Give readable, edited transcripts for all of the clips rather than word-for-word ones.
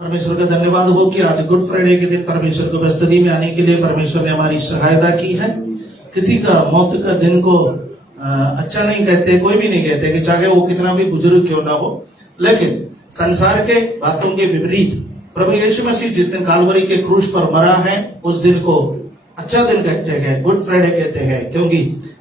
परमेश्वर का धन्यवाद हो कि आज गुड फ्राइडे के दिन परमेश्वर को बस्तदी में आने के लिए परमेश्वर ने हमारी सहायता की है। किसी का मौत का दिन को अच्छा नहीं कहते, कोई भी नहीं कहते कि चाहे वो कितना भी बुजुर्ग क्यों ना हो, लेकिन संसार के बातों के विपरीत प्रभु यीशु मसीह जिस दिन कालवरी के क्रूस पर मरा है उस दिन को अच्छा दिन कहते हैं, गुड फ्राइडे कहते हैं, क्योंकि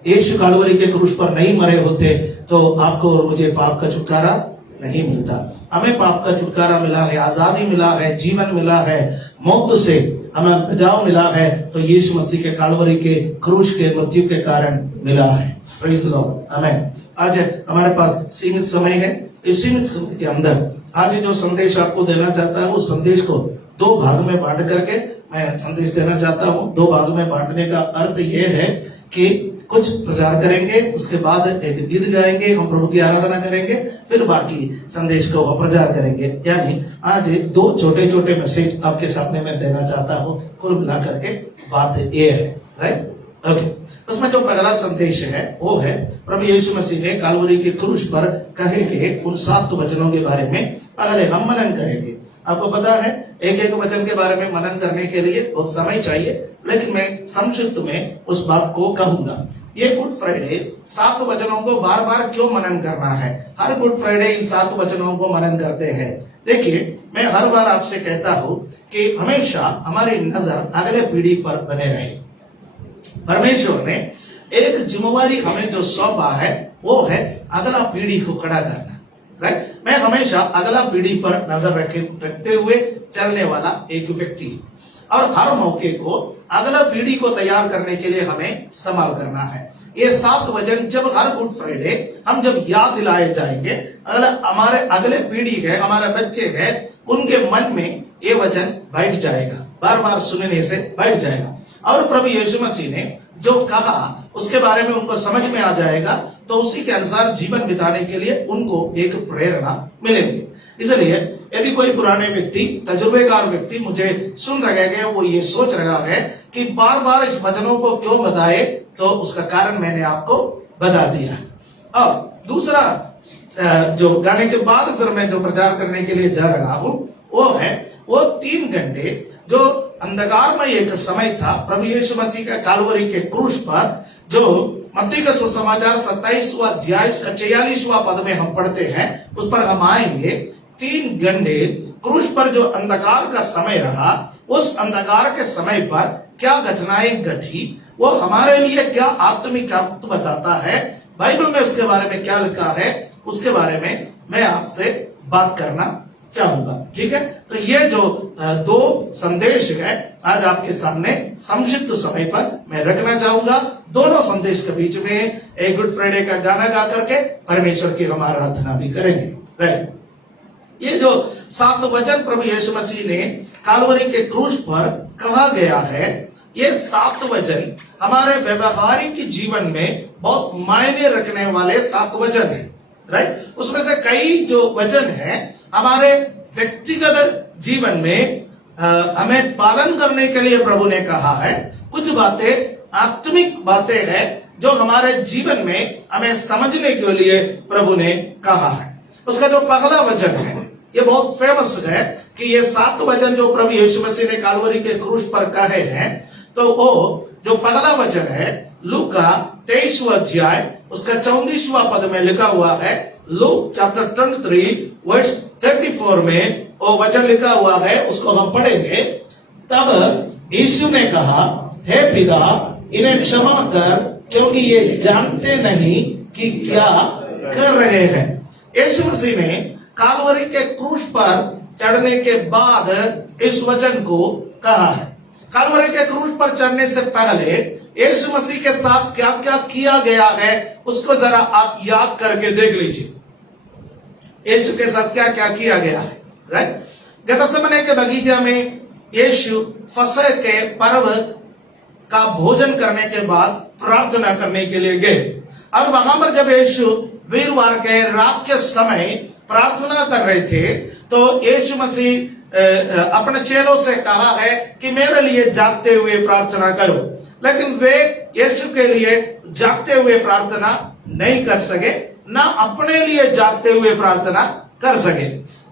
यीशु कालवरी के क्रूस पर नहीं मरे होते तो आपको और मुझे पाप का छुटकारा नहीं मिलता। हमें पाप का छुटकारा मिला है, आजादी मिला है, जीवन मिला है, मौत से हमें बचाव मिला है, तो यीशु मसीह के कालवरी के क्रूस के मृत्यु के कारण मिला है। प्रेज़ द लॉर्ड, आमेन। आज हमारे पास सीमित समय है। इस सीमित समय के अंदर आज जो संदेश आपको देना चाहता हूँ, उस संदेश को दो भाग में बांट करके मैं संदेश देना चाहता हूँ। दो भाग में बांटने का अर्थ यह है कि कुछ प्रचार करेंगे, उसके बाद एक गीत गाएंगे, हम प्रभु की आराधना करेंगे, फिर बाकी संदेश को हम प्रचार करेंगे। यानी आज दो छोटे छोटे मैसेज आपके सामने मैं देना चाहता हूँ। कुल मिला करके बात ये है, राइट, ओके। उसमें जो पहला संदेश है वो है प्रभु यीशु मसीह ने कालवरी के क्रूस पर कहे गए उन 7 वचनों के बारे में पहले हम मनन करेंगे। आपको पता है एक एक वचन के बारे में मनन करने के लिए बहुत समय चाहिए, लेकिन मैं संक्षिप्त में उस बात को कहूंगा। ये गुड फ्राइडे 7 वचनों को बार बार क्यों मनन करना है? हर गुड फ्राइडे इन 7 वचनों को मनन करते हैं। देखिए, मैं हर बार आपसे कहता हूं कि हमेशा हमारी नजर अगले पीढ़ी पर बने रहे। परमेश्वर ने एक जिम्मेवारी हमें जो सौंपा है वो है अगला पीढ़ी को खड़ा करना, राइट। मैं हमेशा अगला पीढ़ी पर नजर रखते हुए चलने वाला एक व्यक्ति हूं और हर मौके को अगला पीढ़ी को तैयार करने के लिए हमें इस्तेमाल करना है। ये 7 वचन जब हर गुड फ्राइडे हम जब याद दिलाए जाएंगे, हमारे अगले पीढ़ी है, हमारे बच्चे हैं, उनके मन में ये वचन बैठ जाएगा, बार बार सुनने से बैठ जाएगा और प्रभु यीशु मसीह ने जो कहा उसके बारे में उनको समझ में आ जाएगा, तो उसी के अनुसार जीवन बिताने के लिए उनको एक प्रेरणा मिलेगी। इसलिए यदि कोई पुराने व्यक्ति, तजुर्बेकार व्यक्ति मुझे सुन रहे हैं, वो ये सोच रहा है कि बार बार इस वचनों को क्यों बताए, तो उसका कारण मैंने आपको बता दिया। और दूसरा जो गाने के बाद फिर मैं जो प्रचार करने के लिए जा रहा हूं वो 3 घंटे जो अंधकारमय एक समय था प्रभु यीशु मसीह का कालवरी के क्रूस पर, जो मत्ती का सुसमाचार 27वां अध्याय का 46वां पद में हम पढ़ते हैं, उस पर हम आएंगे। 3 घंटे क्रूस पर जो अंधकार का समय रहा, उस अंधकार के समय पर क्या घटनाएं घटी, वो हमारे लिए क्या आत्मिक अर्थ बताता है, बाइबल में उसके बारे में क्या लिखा है, उसके बारे में मैं आपसे बात करना चाहूंगा। ठीक है, तो ये जो 2 संदेश है आज आपके सामने संक्षिप्त समय पर मैं रखना चाहूंगा। दोनों संदेश के बीच में एक गुड फ्राइडे का गाना गा करके परमेश्वर की हम आराधना भी करेंगे, राइट। ये जो 7 वचन प्रभु यीशु मसीह ने कालवरी के क्रूस पर कहा गया है, ये 7 वचन हमारे व्यवहारिक जीवन में बहुत मायने रखने वाले 7 वचन है, राइट। उसमें से कई जो वचन है हमारे व्यक्तिगत जीवन में हमें पालन करने के लिए प्रभु ने कहा है। कुछ बातें आत्मिक बातें हैं जो हमारे जीवन में हमें समझने के लिए प्रभु ने कहा है। उसका जो पहला वचन है ये बहुत फेमस है कि ये 7 वचन जो प्रभु यीशु मसीह ने कालवरी के क्रूस पर कहे हैं, तो वो जो पहला वचन है लूका 23वां अध्याय उसका 34वां पद में लिखा हुआ है। लूक चैप्टर 23 वर्स 34 में वो वचन लिखा हुआ है, उसको हम पढ़ेंगे। तब यीशु ने कहा, हे पिता, इन्हें क्षमा कर, क्योंकि ये जानते नहीं कि क्या कर रहे हैं। यीशु मसीह ने कालवरी के क्रूस पर चढ़ने के बाद इस वचन को कहा है। कालवरी के क्रूस पर चढ़ने से पहले यीशु मसीह के साथ क्या क्या किया गया है उसको जरा आप याद करके देख लीजिए। यीशु के साथ क्या क्या किया गया है, राइट। गतसमने के बगीचे में यीशु फसह के पर्व का भोजन करने के बाद प्रार्थना करने के लिए गए और वहां पर जब यीशु वीरवार के रात के समय प्रार्थना कर रहे थे, तो यीशु मसीह अपने चेलों से कहा है कि मेरे लिए जागते हुए प्रार्थना करो, लेकिन वे यीशु के लिए जागते हुए प्रार्थना नहीं कर सके, ना अपने लिए जागते हुए प्रार्थना कर सके।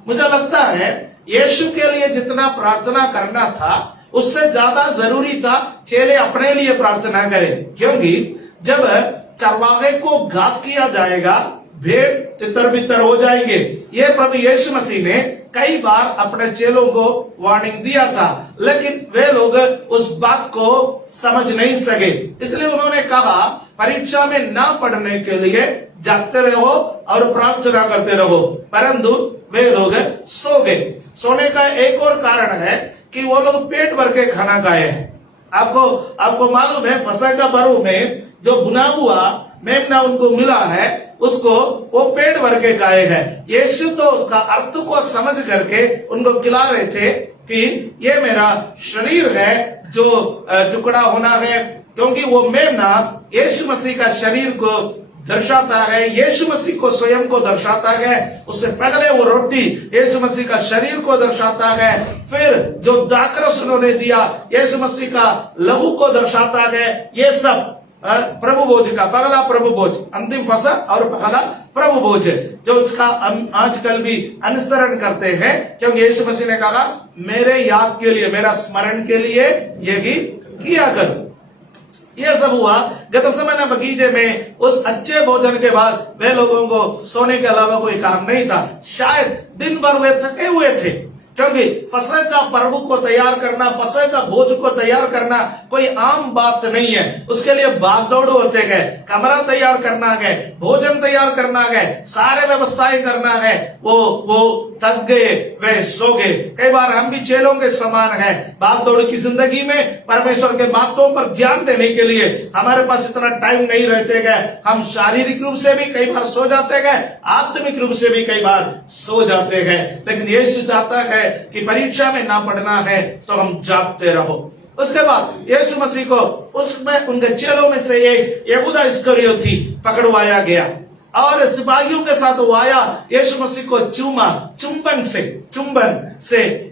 मुझे लगता है यीशु के लिए जितना प्रार्थना करना था उससे ज्यादा जरूरी था चेले अपने लिए प्रार्थना करें, क्योंकि जब चरवाहे को घात किया जाएगा भेड़ तितर बितर हो जाएंगे। ये प्रभु यीशु मसीह ने कई बार अपने चेलों को वार्निंग दिया था, लेकिन वे लोग उस बात को समझ नहीं सके। इसलिए उन्होंने कहा परीक्षा में ना पढ़ने के लिए जागते रहो और प्रार्थना करते रहो, परंतु वे लोग सो गए। सोने का एक और कारण है कि वो लोग पेट भर के खाना खाए हैं। आपको मालूम है फसह का पर्व में जो बुना हुआ मेमना उनको मिला है उसको वो पेट भर के खाए हैं। यीशु तो उसका अर्थ को समझ करके उनको खिला रहे थे कि ये मेरा शरीर है जो टुकड़ा होना है, क्योंकि वो मेमना यीशु मसीह का शरीर को दर्शाता है, यीशु मसीह को स्वयं को दर्शाता है। उससे पहले वो रोटी यीशु मसीह का शरीर को दर्शाता है, फिर जो दाखरस उन्होंने दिया यीशु मसीह का लहू को दर्शाता है। ये सब प्रभु भोज का पहला प्रभु भोज, अंतिम फसह और पहला प्रभु भोज जो उसका आजकल भी अनुसरण करते हैं, क्योंकि यीशु मसीह ने कहा मेरे याद के लिए, मेरा स्मरण के लिए यही किया करो। यह सब हुआ गतसेमने बगीचे में। उस अच्छे भोजन के बाद वे लोगों को सोने के अलावा कोई काम नहीं था। शायद दिन भर वे थके हुए थे, क्योंकि फसह का पर्व को तैयार करना, फसह का भोज को तैयार करना कोई आम बात नहीं है। उसके लिए भागदौड़ होते गए, कमरा तैयार करना है, भोजन तैयार करना है, सारे व्यवस्थाएं करना है। वो थक गए, वे सो गए। कई बार हम भी चेलों के समान हैं। भागदौड़ की जिंदगी में परमेश्वर के बातों पर ध्यान देने के लिए हमारे पास इतना टाइम नहीं रहते गए। हम शारीरिक रूप से भी कई बार सो जाते गए, आत्मिक रूप से भी कई बार सो जाते हैं। लेकिन यीशु चाहता है कि परीक्षा में ना पढ़ना है तो हम जागते रहो। उसके बाद यीशु मसीह को उसमें उनके चेलों में से एक यहूदा इस्करियोती पकड़वाया गया और सिपाहियों के साथ वो आया, यीशु मसीह को चूमा, चुंबन से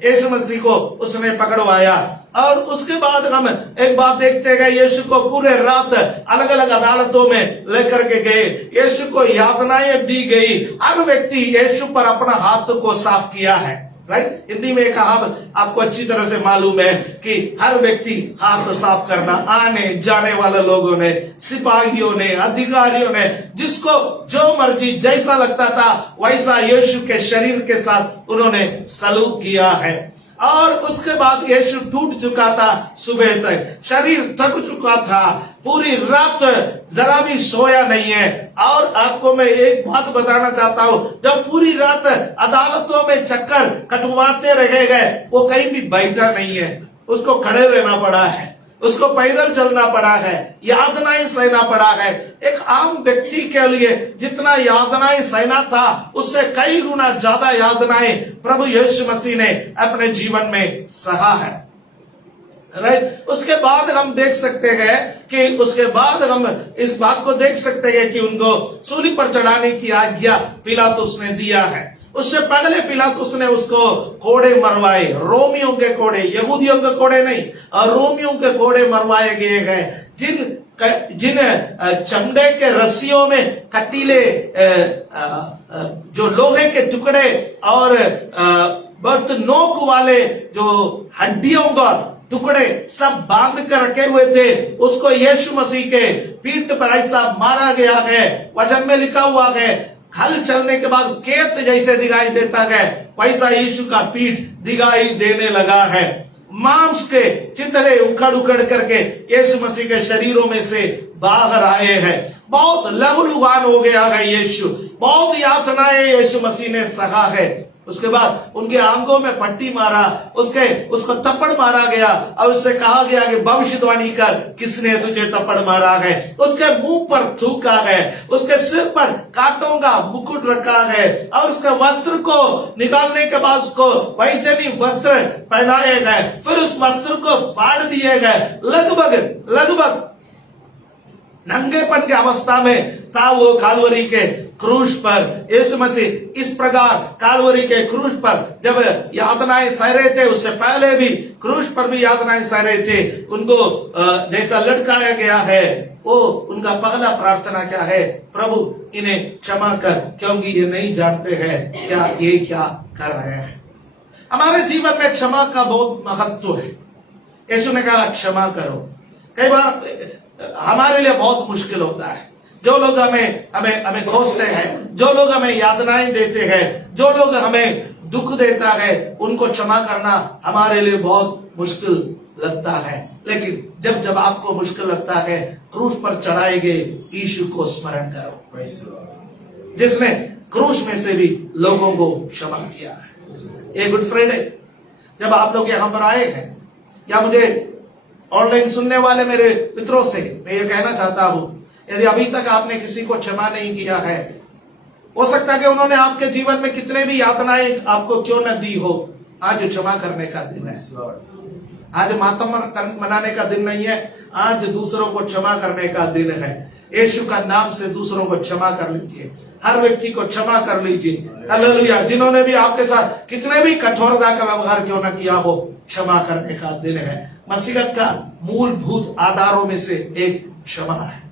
यीशु मसीह को उसने पकड़वाया। और उसके बाद हम एक बात देखते गए, यीशु को पूरे रात अलग अलग अदालतों में लेकर के गए, यीशु को यातनाएं दी गई। हर व्यक्ति यीशु पर अपना हाथ को साफ किया है, राइट। हिंदी में कहावत आपको अच्छी तरह से मालूम है कि हर व्यक्ति हाथ साफ करना, आने जाने वाले लोगों ने, सिपाहियों ने, अधिकारियों ने, जिसको जो मर्जी जैसा लगता था वैसा यीशु के शरीर के साथ उन्होंने सलूक किया है। और उसके बाद यीशु टूट चुका था, सुबह तक शरीर थक चुका था, पूरी रात जरा भी सोया नहीं है। और आपको मैं एक बात बताना चाहता हूं, जब पूरी रात अदालतों में चक्कर कटवाते रहे गए, वो कहीं भी बैठा नहीं है, उसको खड़े रहना पड़ा है, उसको पैदल चलना पड़ा है, यातनाएं सहना पड़ा है। एक आम व्यक्ति के लिए जितना यातनाएं सहना था उससे कई गुना ज्यादा यातनाएं प्रभु यीशु मसीह ने अपने जीवन में सहा है, राइट। उसके बाद हम देख सकते हैं कि उसके बाद हम इस बात को देख सकते हैं कि उनको सूली पर चढ़ाने की आज्ञा पिलातुस ने दिया है। उससे पहले पिलातुस ने उसको कोड़े मरवाए, रोमियों के कोड़े, यहूदियों के कोड़े नहीं, और रोमियों के कोड़े मरवाए गए हैं, जिन चमड़े के रस्सियों में कटीले जो लोहे के टुकड़े और बहुत नोक वाले जो हड्डियों का टुकड़े सब बांध कर रखे हुए थे, उसको यीशु मसीह के पीठ पर ऐसा मारा गया है। वचन में लिखा हुआ है, हल चलने के बाद खेत जैसे दिखाई देता है वैसा यीशु का पीठ दिखाई देने लगा है। मांस के चितले उखड़ उखड़ करके यीशु मसीह के शरीरों में से बाहर आए हैं। बहुत लहूलुहान हो गया है यीशु, बहुत यातनाएं यीशु मसीह ने सहा है। उसके बाद उनके आंगों में पट्टी मारा, उसको थप्पड़ मारा गया और उससे कहा गया कि भविष्यवाणी कर, किसने तुझे थप्पड़ मारा है। उसके मुंह पर थूका है, उसके सिर पर कांटों का मुकुट रखा है और उसके वस्त्र को निकालने के बाद उसको वैजनी वस्त्र पहनाए गए, फिर उस वस्त्र को फाड़ दिए गए। लगभग नंगेपन की अवस्था में था वो कालवरी के क्रूस पर। यीशु मसीह इस प्रकार कालवरी के क्रूस पर जब यातनाएं सह रहे थे, उससे पहले भी क्रूस पर भी यातनाएं सह रहे थे, उनको जैसा लटकाया गया है, वो उनका पहला प्रार्थना क्या है, प्रभु इन्हें क्षमा कर, क्योंकि ये नहीं जानते हैं क्या कर रहे हैं। हमारे जीवन में क्षमा का बहुत महत्व है। यीशु ने कहा क्षमा करो। कई बार हमारे लिए बहुत मुश्किल होता है। जो लोग हमें हमें हमें कोसते हैं, जो लोग हमें यातनाएं देते हैं, जो लोग हमें दुख देता है, उनको क्षमा करना हमारे लिए बहुत मुश्किल लगता है। लेकिन जब जब आपको मुश्किल लगता है, क्रूस पर चढ़ाए गए यीशु को स्मरण करो, जिसने क्रूस में से भी लोगों को क्षमा किया है। ये गुड फ्राइडे जब आप लोग यहां पर आए हैं, या मुझे ऑनलाइन सुनने वाले मेरे मित्रों से मैं ये कहना चाहता हूं, यदि अभी तक आपने किसी को क्षमा नहीं किया है, हो सकता है कि उन्होंने आपके जीवन में कितने भी यातनाएं आपको क्यों न दी हो, आज क्षमा करने का दिन है। आज मातम मनाने का दिन नहीं है, आज दूसरों को क्षमा करने का दिन है। यीशु का नाम से दूसरों को क्षमा कर लीजिए, हर व्यक्ति को क्षमा कर लीजिए। हालेलुया। जिन्होंने भी आपके साथ कितने भी कठोरता का व्यवहार क्यों न किया हो, क्षमा करने का दिन है। मसीहत का मूलभूत आधारों में से एक क्षमा है।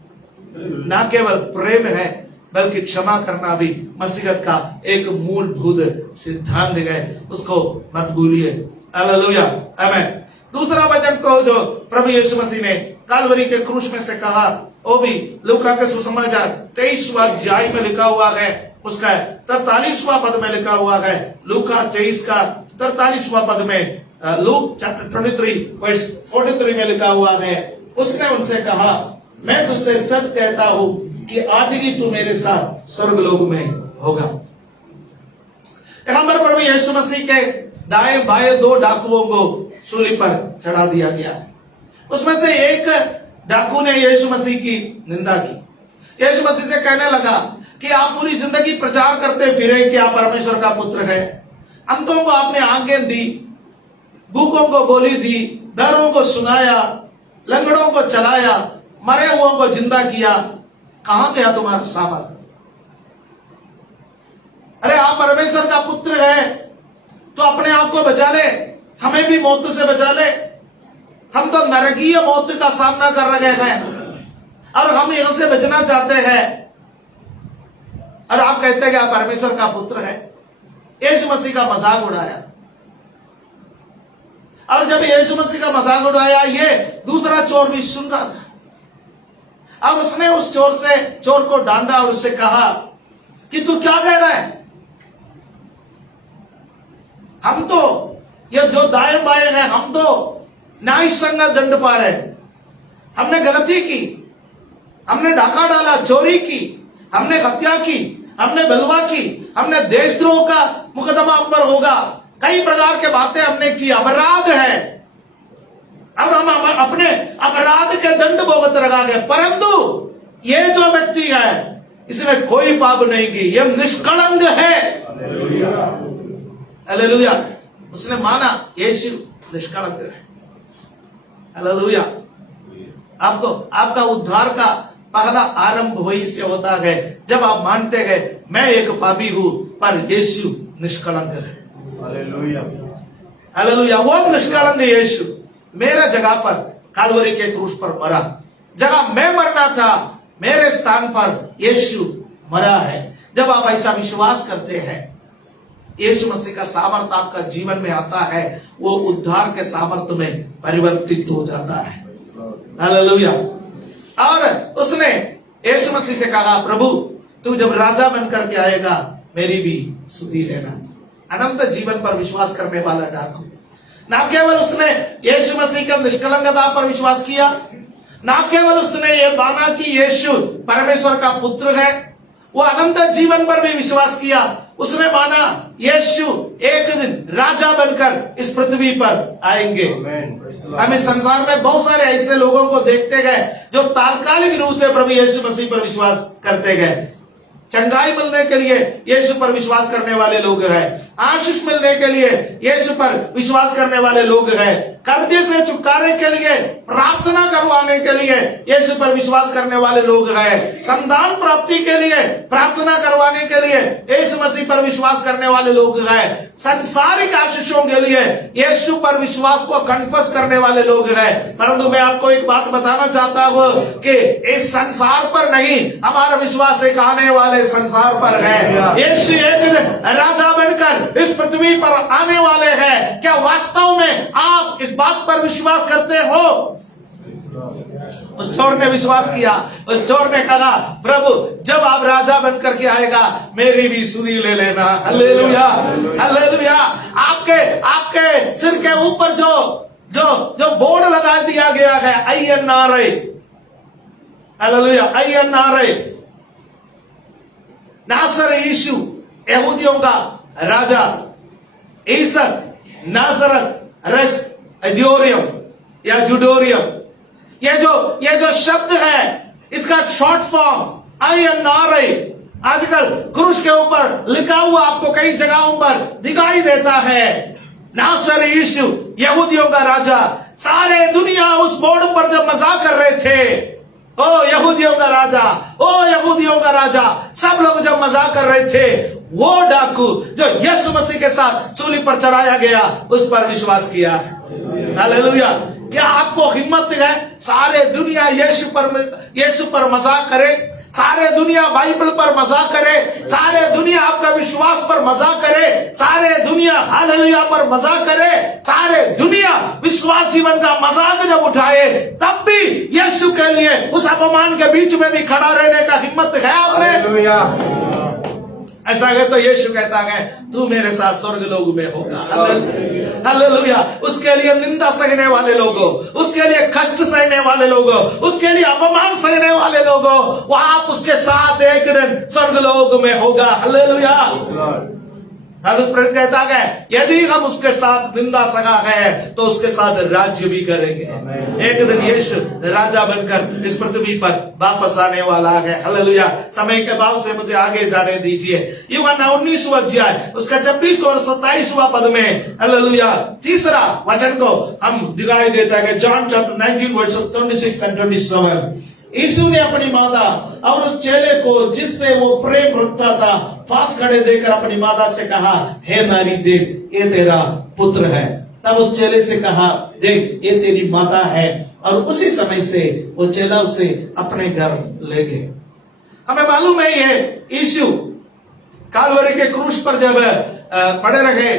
न केवल प्रेम है, बल्कि क्षमा करना भी मसीहत का एक मूलभूत सिद्धांत है, उसको मत भूलिए। हालेलुया, आमीन। दूसरा वचन को जो प्रभु यीशु मसीह ने कालवरी के क्रूस में से कहा, वो भी लूका के सुसमाचार 23वां अध्याय में लिखा हुआ है, उसका 43वां पद में लिखा हुआ है। लूका 23 का 43वां पद में, लूक चैप्टर 23 वर्स 43 में लिखा हुआ है, उसने उनसे कहा, मैं तुझसे सच कहता हूं कि आज ही तू मेरे साथ स्वर्गलोक में होगा। यहां पर प्रभु यीशु मसीह के दाएं बाएं दो डाकुओं को सूली पर चढ़ा दिया गया है। उसमें से एक डाकू ने यीशु मसीह की निंदा की। यीशु मसीह से कहने लगा कि आप पूरी जिंदगी प्रचार करते फिरे कि आप परमेश्वर का पुत्र है। अंधों को आपने आंखें दी, गूंगों को बोली दी, बहरों को सुनाया, लंगड़ों को चलाया, मरे हुओं को जिंदा किया। कहां गया तुम्हारा सामर्थ? अरे आप परमेश्वर का पुत्र है तो अपने आप को बचा ले, हमें भी मौत से बचा ले। हम तो नरकीय मौत का सामना कर रहे हैं और हम यहां से बचना चाहते हैं, और आप कहते हैं कि आप परमेश्वर का पुत्र है। यीशु मसीह का मजाक उड़ाया, और जब यीशु मसीह का मजाक उड़ाया, ये दूसरा चोर भी सुन रहा था। अब उसने उस चोर को डांटा और उससे कहा कि तू क्या कह रहा है? हम तो ये जो दाएं बाएं हैं, हम तो न्याय संगत दंड पा रहे। हमने गलती की, हमने डाका डाला, चोरी की, हमने हत्या की, हमने बलवा की, हमने देशद्रोह का मुकदमा हम पर होगा, कई प्रकार के बातें हमने की, अपराध है। अब हम अपने अपराध के दंड भुगत रखा गए, परंतु ये जो व्यक्ति है इसने कोई पाप नहीं की, ये निष्कलंक है। हालेलुया। उसने माना यीशु निष्कलंक है। हालेलुया। आपको आपका उद्धार का पहला आरंभ वही से होता है जब आप मानते हैं मैं एक पापी हूं पर यीशु निष्कलंक है। हालेलुया। हालेलुया। वो निष्कलंक यीशु मेरा जगह पर कालवरी के क्रूस पर मरा। जगह मैं मरना था, मेरे स्थान पर यीशु मरा है। जब आप ऐसा विश्वास करते हैं, यीशु मसीह का सामर्थ्य आपका जीवन में आता है, वो उद्धार के सामर्थ्य में परिवर्तित हो जाता है। हालेलुया। और उसने यीशु मसीह से कहा, प्रभु तू जब राजा बनकर के आएगा मेरी भी सुधि लेना। अनंत जीवन पर विश्वास करने वाला डाकू, ना केवल उसने यीशु मसीह का निष्कलंकता पर विश्वास किया, ना केवल उसने ये माना कि यीशु परमेश्वर का पुत्र है, वो अनंत जीवन पर भी विश्वास किया। उसने माना यीशु एक दिन राजा बनकर इस पृथ्वी पर आएंगे। हम इस संसार में बहुत सारे ऐसे लोगों को देखते गए जो तात्कालिक रूप से प्रभु यीशु मसीह पर विश्वास करते गए। चंगाई मिलने के लिए यीशु पर विश्वास करने वाले लोग हैं, आशीष मिलने के लिए यीशु पर विश्वास करने वाले लोग हैं, कर्जे से छुटकारे के लिए प्रार्थना करवाने के लिए यीशु पर विश्वास करने वाले लोग हैं, संतान प्राप्ति के लिए प्रार्थना करवाने के लिए यीशु मसीह पर विश्वास करने वाले लोग हैं, संसारिक आशीषों के लिए यीशु पर विश्वास को कन्फर्स करने वाले लोग हैं। परंतु मैं आपको एक बात बताना चाहता हूं कि इस संसार पर नहीं, हमारा विश्वास एक आने वाले सारे संसार पर है। यीशु एक दिन राजा बनकर इस पृथ्वी पर आने वाले हैं। क्या वास्तव में आप इस बात पर विश्वास करते हो? उस चोर ने विश्वास किया। उस चोर ने कहा, प्रभु जब आप राजा बनकर के आएगा मेरी भी सुधी ले लेना। Hallelujah, hallelujah. आपके सिर के ऊपर जो बोर्ड लगा दिया गया है INRA, हालेलुया, INRA, नासर यीशु यहूदियों का राजा, ईसस नासरत रस एडोरियम या जुडोरियम, ये जो शब्द है इसका शॉर्ट फॉर्म INRA आजकल क्रूस के ऊपर लिखा हुआ आपको कई जगहों पर दिखाई देता है। नासर यीशु यहूदियों का राजा। सारे दुनिया उस बोर्ड पर जब मजाक कर रहे थे, ओ यहूदियों का राजा, ओ यहूदियों का राजा, सब लोग जब मजाक कर रहे थे, वो डाकू जो यीशु मसीह के साथ सूली पर चढ़ाया गया उस पर विश्वास किया। हालेलुया। क्या आपको हिम्मत है सारे दुनिया यीशु पर मजाक करे, सारे दुनिया बाइबल पर मजाक करे, सारे दुनिया आपका विश्वास पर मजाक करे, सारे दुनिया हालेलुया पर मजाक करे, सारे दुनिया विश्वास जीवन का मजाक जब उठाए, तब भी यीशु के लिए उस अपमान के बीच में भी खड़ा रहने का हिम्मत है आपने? ऐसा है तो यीशु कहता है तू मेरे साथ स्वर्ग लोक में होगा। हालेलुया। उसके लिए निंदा सहने वाले लोगों, उसके लिए कष्ट सहने वाले लोगों, उसके लिए अपमान सहने वाले लोगों, वो आप उसके साथ एक दिन स्वर्ग लोक में होगा। हालेलुया। उस प्रेरित कहता है यदि हम उसके साथ निंदा सहा है तो उसके साथ राज्य भी करेंगे। एक दिन यीशु राजा बनकर इस पृथ्वी पर वापस आने वाला है। हालेलुया। समय के भाव से मुझे आगे जाने दीजिए। यूहन्ना 19वां अध्याय उसका 26 और 27वां पद में, हालेलुया, तीसरा वचन को हम दिखाई देता है। John chapter 19 versus 26 and 27। यीशु ने अपनी माता और उस चेले को जिससे वो प्रेम रखता था पास खड़े देकर अपनी माता से कहा, हे नारी देख ये तेरा पुत्र है। तब उस चेले से कहा, देख ये तेरी माता है। और उसी समय से वो चेला उसे अपने घर ले गए। हमें मालूम है ये यीशु कालवरी के क्रूस पर जब पड़े रहे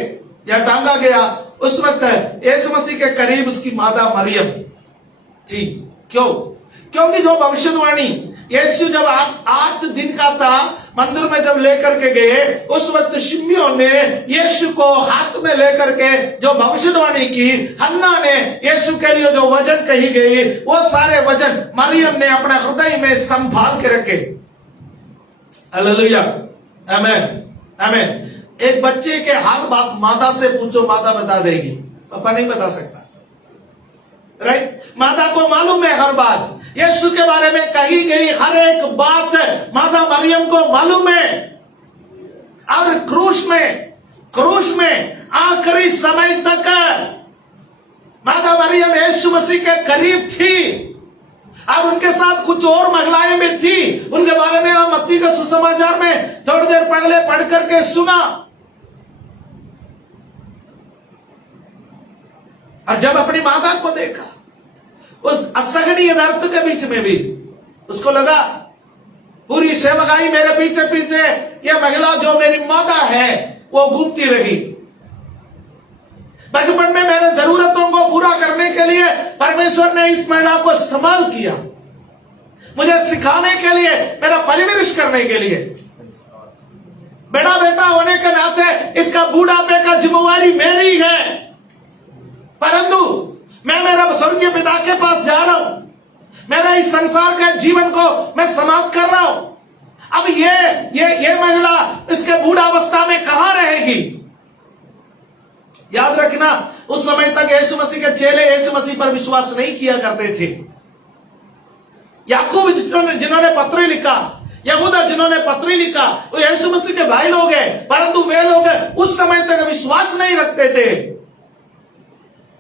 या टांगा गया, उस वक्त यीशु मसीह के करीब उसकी माता मरियम थी। क्यों? क्योंकि जो भविष्यवाणी यीशु जब 8 दिन का था मंदिर में जब लेकर के गए, उस वक्त शिमियोन ने यीशु को हाथ में लेकर के जो भविष्यवाणी की, हन्ना ने यीशु के लिए जो वचन कही गई, वो सारे वचन मरियम ने अपने हृदय में संभाल के रखे। हालेलुया, आमीन, आमीन। एक बच्चे के हर बात माता से पूछो, माता बता देगी, पापा नहीं बता सकता, राइट? माता को मालूम है हर बात, यीशु के बारे में कही गई हर एक बात माता मरियम को मालूम है। और क्रूस में आखिरी समय तक माता मरियम यीशु मसीह के करीब थी और उनके साथ कुछ और महिलाएं भी थी। उनके बारे में हम मत्ती का सुसमाचार में थोड़ी देर पहले पढ़ करके सुना। और जब अपनी माता को देखा उस असहनीय दर्द के बीच में भी उसको लगा पूरी सेवकाई मेरे पीछे पीछे ये महिला जो मेरी माता है वो घूमती रही। बचपन में मेरे जरूरतों को पूरा करने के लिए परमेश्वर ने इस महिला को इस्तेमाल किया, मुझे सिखाने के लिए, मेरा परवरिश करने के लिए। बड़ा बेटा होने के नाते इसका बूढ़ापे का जिम्मेवारी मेरी है, परंतु मैं मेरा स्वर्गीय पिता के पास जा रहा हूं, मेरा इस संसार के जीवन को मैं समाप्त कर रहा हूं। अब ये महिला इसके बूढ़ावस्था में कहां रहेगी? याद रखना, उस समय तक यीशु मसीह के चेले यीशु मसीह पर विश्वास नहीं किया करते थे। याकूब जिन्होंने पत्र लिखा, यहूदा जिन्होंने पत्र लिखा, वो यीशु मसीह के भाई लोग हैं, परंतु वे लोग उस समय तक विश्वास नहीं रखते थे।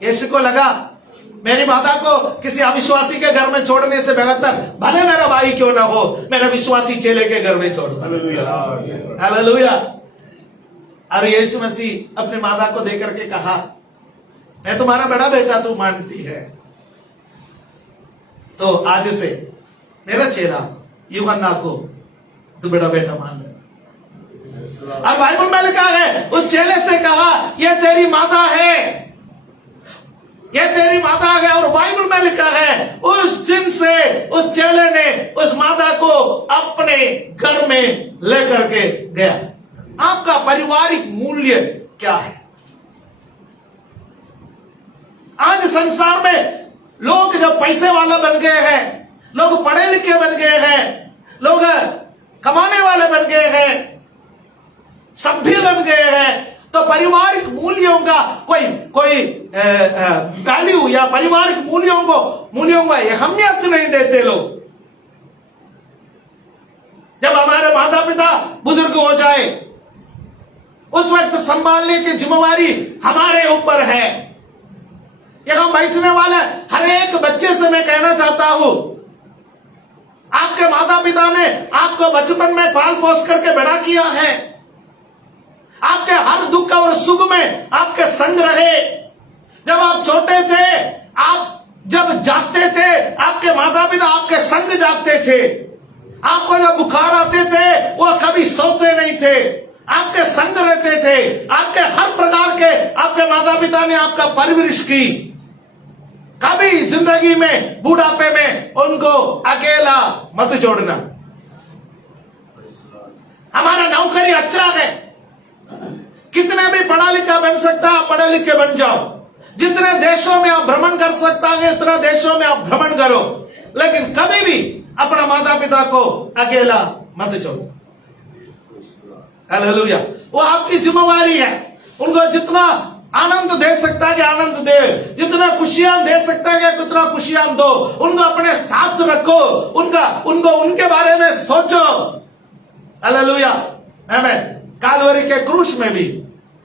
यीशु को लगा मेरी माता को किसी अविश्वासी के घर में छोड़ने से बेहतर भले मेरा भाई क्यों ना हो, मेरा विश्वासी चेले के घर में छोड़ो। हालेलुया। और यीशु मसीह अपने माता को देकर के कहा, मैं तुम्हारा बड़ा बेटा तू मानती है, तो आज से मेरा चेला यूहन्ना को तो बेटा बेटा मान ले। अब बाइबल में लिखा है, उस चेले से कहा ये तेरी माता है, ये तेरी माता है। और बाइबल में लिखा है उस दिन से उस चेले ने उस माता को अपने घर में लेकर के गया। आपका पारिवारिक मूल्य क्या है? आज संसार में लोग जब पैसे वाला बन गए हैं, लोग पढ़े लिखे बन गए हैं, लोग कमाने वाले बन गए हैं, सभ्य बन गए हैं, तो पारिवारिक मूल्यों का कोई वैल्यू या पारिवारिक मूल्यों को अहमियत नहीं देते लोग। जब हमारे माता पिता बुजुर्ग हो जाए उस वक्त संभालने की जिम्मेवारी हमारे ऊपर है। यहां बैठने वाले हर एक बच्चे से मैं कहना चाहता हूं, आपके माता पिता ने आपको बचपन में पाल पोस करके बड़ा किया है, आपके हर दुख और सुख में आपके संग रहे। जब आप छोटे थे, आप जब जागते थे, आपके माता पिता आपके संग जागते थे। आपको जब बुखार आते थे वो कभी सोते नहीं थे, आपके संग रहते थे। आपके हर प्रकार के आपके माता पिता ने आपका परवरिश की। कभी जिंदगी में बुढ़ापे में उनको अकेला मत छोड़ना। हमारा नौकरी अच्छा है, कितने भी पढ़ा लिखा बन सकता है, पढ़े लिखे बन जाओ। जितने देशों में आप भ्रमण कर सकता है उतना देशों में आप भ्रमण करो, लेकिन कभी भी अपना माता पिता को अकेला मत छोड़ो। हालेलुया। वो आपकी जिम्मेवारी है। उनको जितना आनंद दे सकता है कि आनंद दे, जितना खुशियां दे सकता है कि उतना खुशियां दो। उनको अपने साथ रखो, उनको उनके बारे में सोचो। हालेलुया, आमीन। कालवरी के क्रूस में भी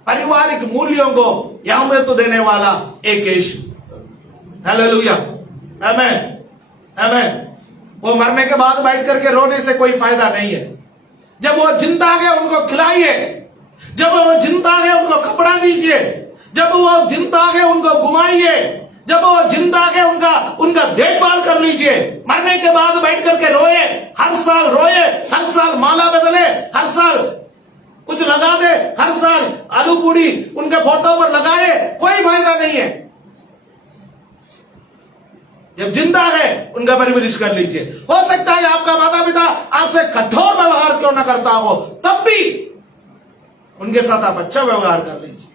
पारिवारिक मूल्यों को अहमियत तो देने वाला एक यीशु। हालेलुया, आमीन, आमीन। वो मरने के बाद बैठ करके रोने से कोई फायदा नहीं है। जब वो जिंदा है उनको खिलाइए, जब वो जिंदा है उनको कपड़ा दीजिए, जब वो जिंदा है उनको घुमाइए, जब वो जिंदा है उनका देखभाल कर लीजिए। मरने के बाद बैठ करके रोए, हर साल रोए, हर साल माला बदले, हर साल कुछ लगा दे, हर साल आलू पूड़ी उनके फोटो पर लगाए, कोई फायदा नहीं है। जब जिंदा है उनका परवरिश कर लीजिए। हो सकता है आपका माता पिता आपसे कठोर व्यवहार क्यों ना करता हो, तब भी उनके साथ आप अच्छा व्यवहार कर लीजिए।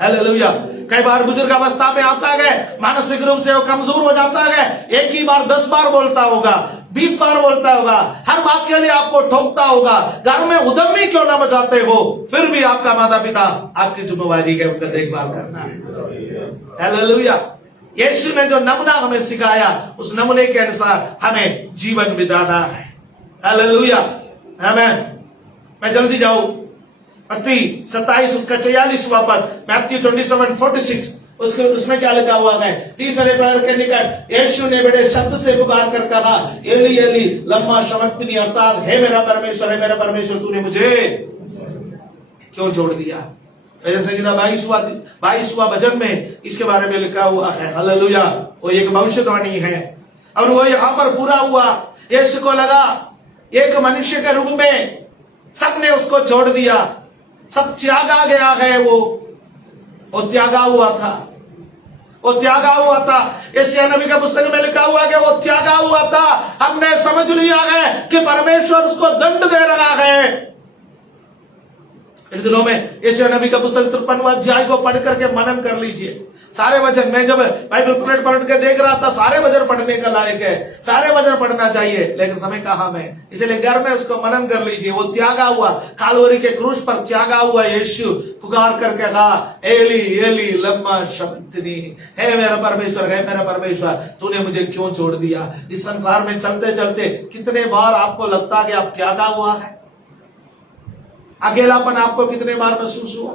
हालेलुया। कई बार बुजुर्ग अवस्था में आता है, मानसिक रूप से वो कमजोर हो जाता है। एक ही बार 10 बार बोलता होगा, 20 बार बोलता होगा, हर बात के लिए आपको ठोकता होगा, घर में उद्यमी क्यों ना बचाते हो, फिर भी आपका माता पिता आपकी जिम्मेवारी है उनका देखभाल करना। हालेलुया। यीशु ने जो नमूना हमें सिखाया उस नमूने के अनुसार हमें जीवन बिताना है। हालेलुया, आमीन। मैं जल्दी जाऊं। मत्ती 27 उसका 46वां पद, मैथ्यू 27:46, उसमें क्या लिखा हुआ है? तीसरे पैर के निकट यीशु ने बड़े शब्द से पुकार कर कहा, एली एली लम्मा शबक्तनी, अर्थात हे मेरा परमेश्वर तूने मुझे क्यों छोड़ दिया। भजन संहिता 22वां भजन में इसके बारे में लिखा हुआ है। हालेलुया। वो एक भविष्यवाणी है और वो यहां पर पूरा हुआ। यीशु को लगा एक मनुष्य के रूप में सबने उसको छोड़ दिया, सब त्यागा गया है। वो त्यागा हुआ था, वो त्यागा हुआ था। यशायाह नबी के पुस्तक में लिखा हुआ है कि वो त्यागा हुआ था। हमने समझ लिया है कि परमेश्वर उसको दंड दे रहा है। इन दिनों में यशायाह नबी का पुस्तक 53वां अध्याय को पढ़ करके मनन कर लीजिए। सारे वचन, मैं जब बाइबल पढ़ के देख रहा था, सारे वचन पढ़ने का लायक है, सारे वचन पढ़ना चाहिए, लेकिन समय कहां में, इसलिए घर में उसको मनन कर लीजिए। वो त्यागा हुआ, कालवरी के क्रूस पर त्यागा हुआ यीशु पुकार करके कहा, एली एली लम्मा शबक्तनी, हे मेरा परमेश्वर तूने मुझे क्यों छोड़ दिया। इस संसार में चलते चलते कितने बार आपको लगता है कि आप त्यागा हुआ है। अकेलापन आपको कितने बार महसूस हुआ,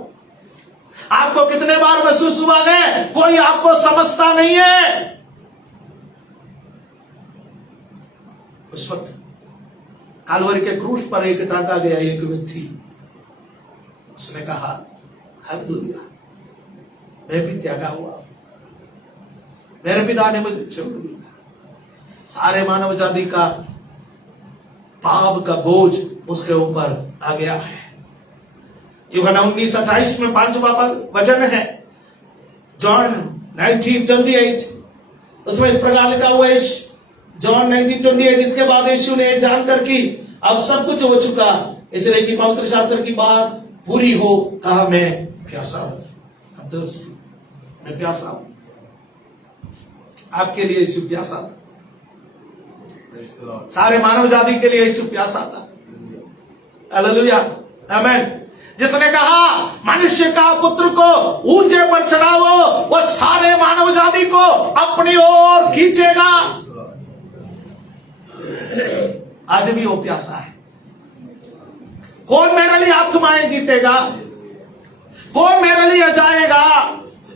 आपको कितने बार महसूस हुआ है कोई आपको समझता नहीं है। उस वक्त कालवरी के क्रूस पर एक टांगा गया एक व्यक्ति, उसने कहा, हालेलुया, मैं भी त्यागा हुआ, मेरे पिता ने मुझे छोड़ दिया। सारे मानव जाति का पाप का बोझ उसके ऊपर आ गया है। यूहन्ना 19:28 में 5वां वचन है, जॉन 19:28, उसमें इस प्रकार लिखा हुआ है, जॉन 19:28, इसके बाद यीशु ने जानकर कि अब सब कुछ हो चुका, इसलिए कि पवित्र शास्त्र की बात पूरी हो, कहा मैं प्यासा हूं, मैं प्यासा हूं। आपके लिए यीशु प्यासा था, सारे मानव जाति के लिए यीशु प्यासा था। हालेलुया, आमीन। जिसने कहा मनुष्य का पुत्र को ऊंचे पर चढ़ाओ, वह सारे मानव जाति को अपनी ओर खींचेगा। आज भी वो प्यासा है। कौन मेरे लिए आत्माएं जीतेगा, कौन मेरे लिए जाएगा,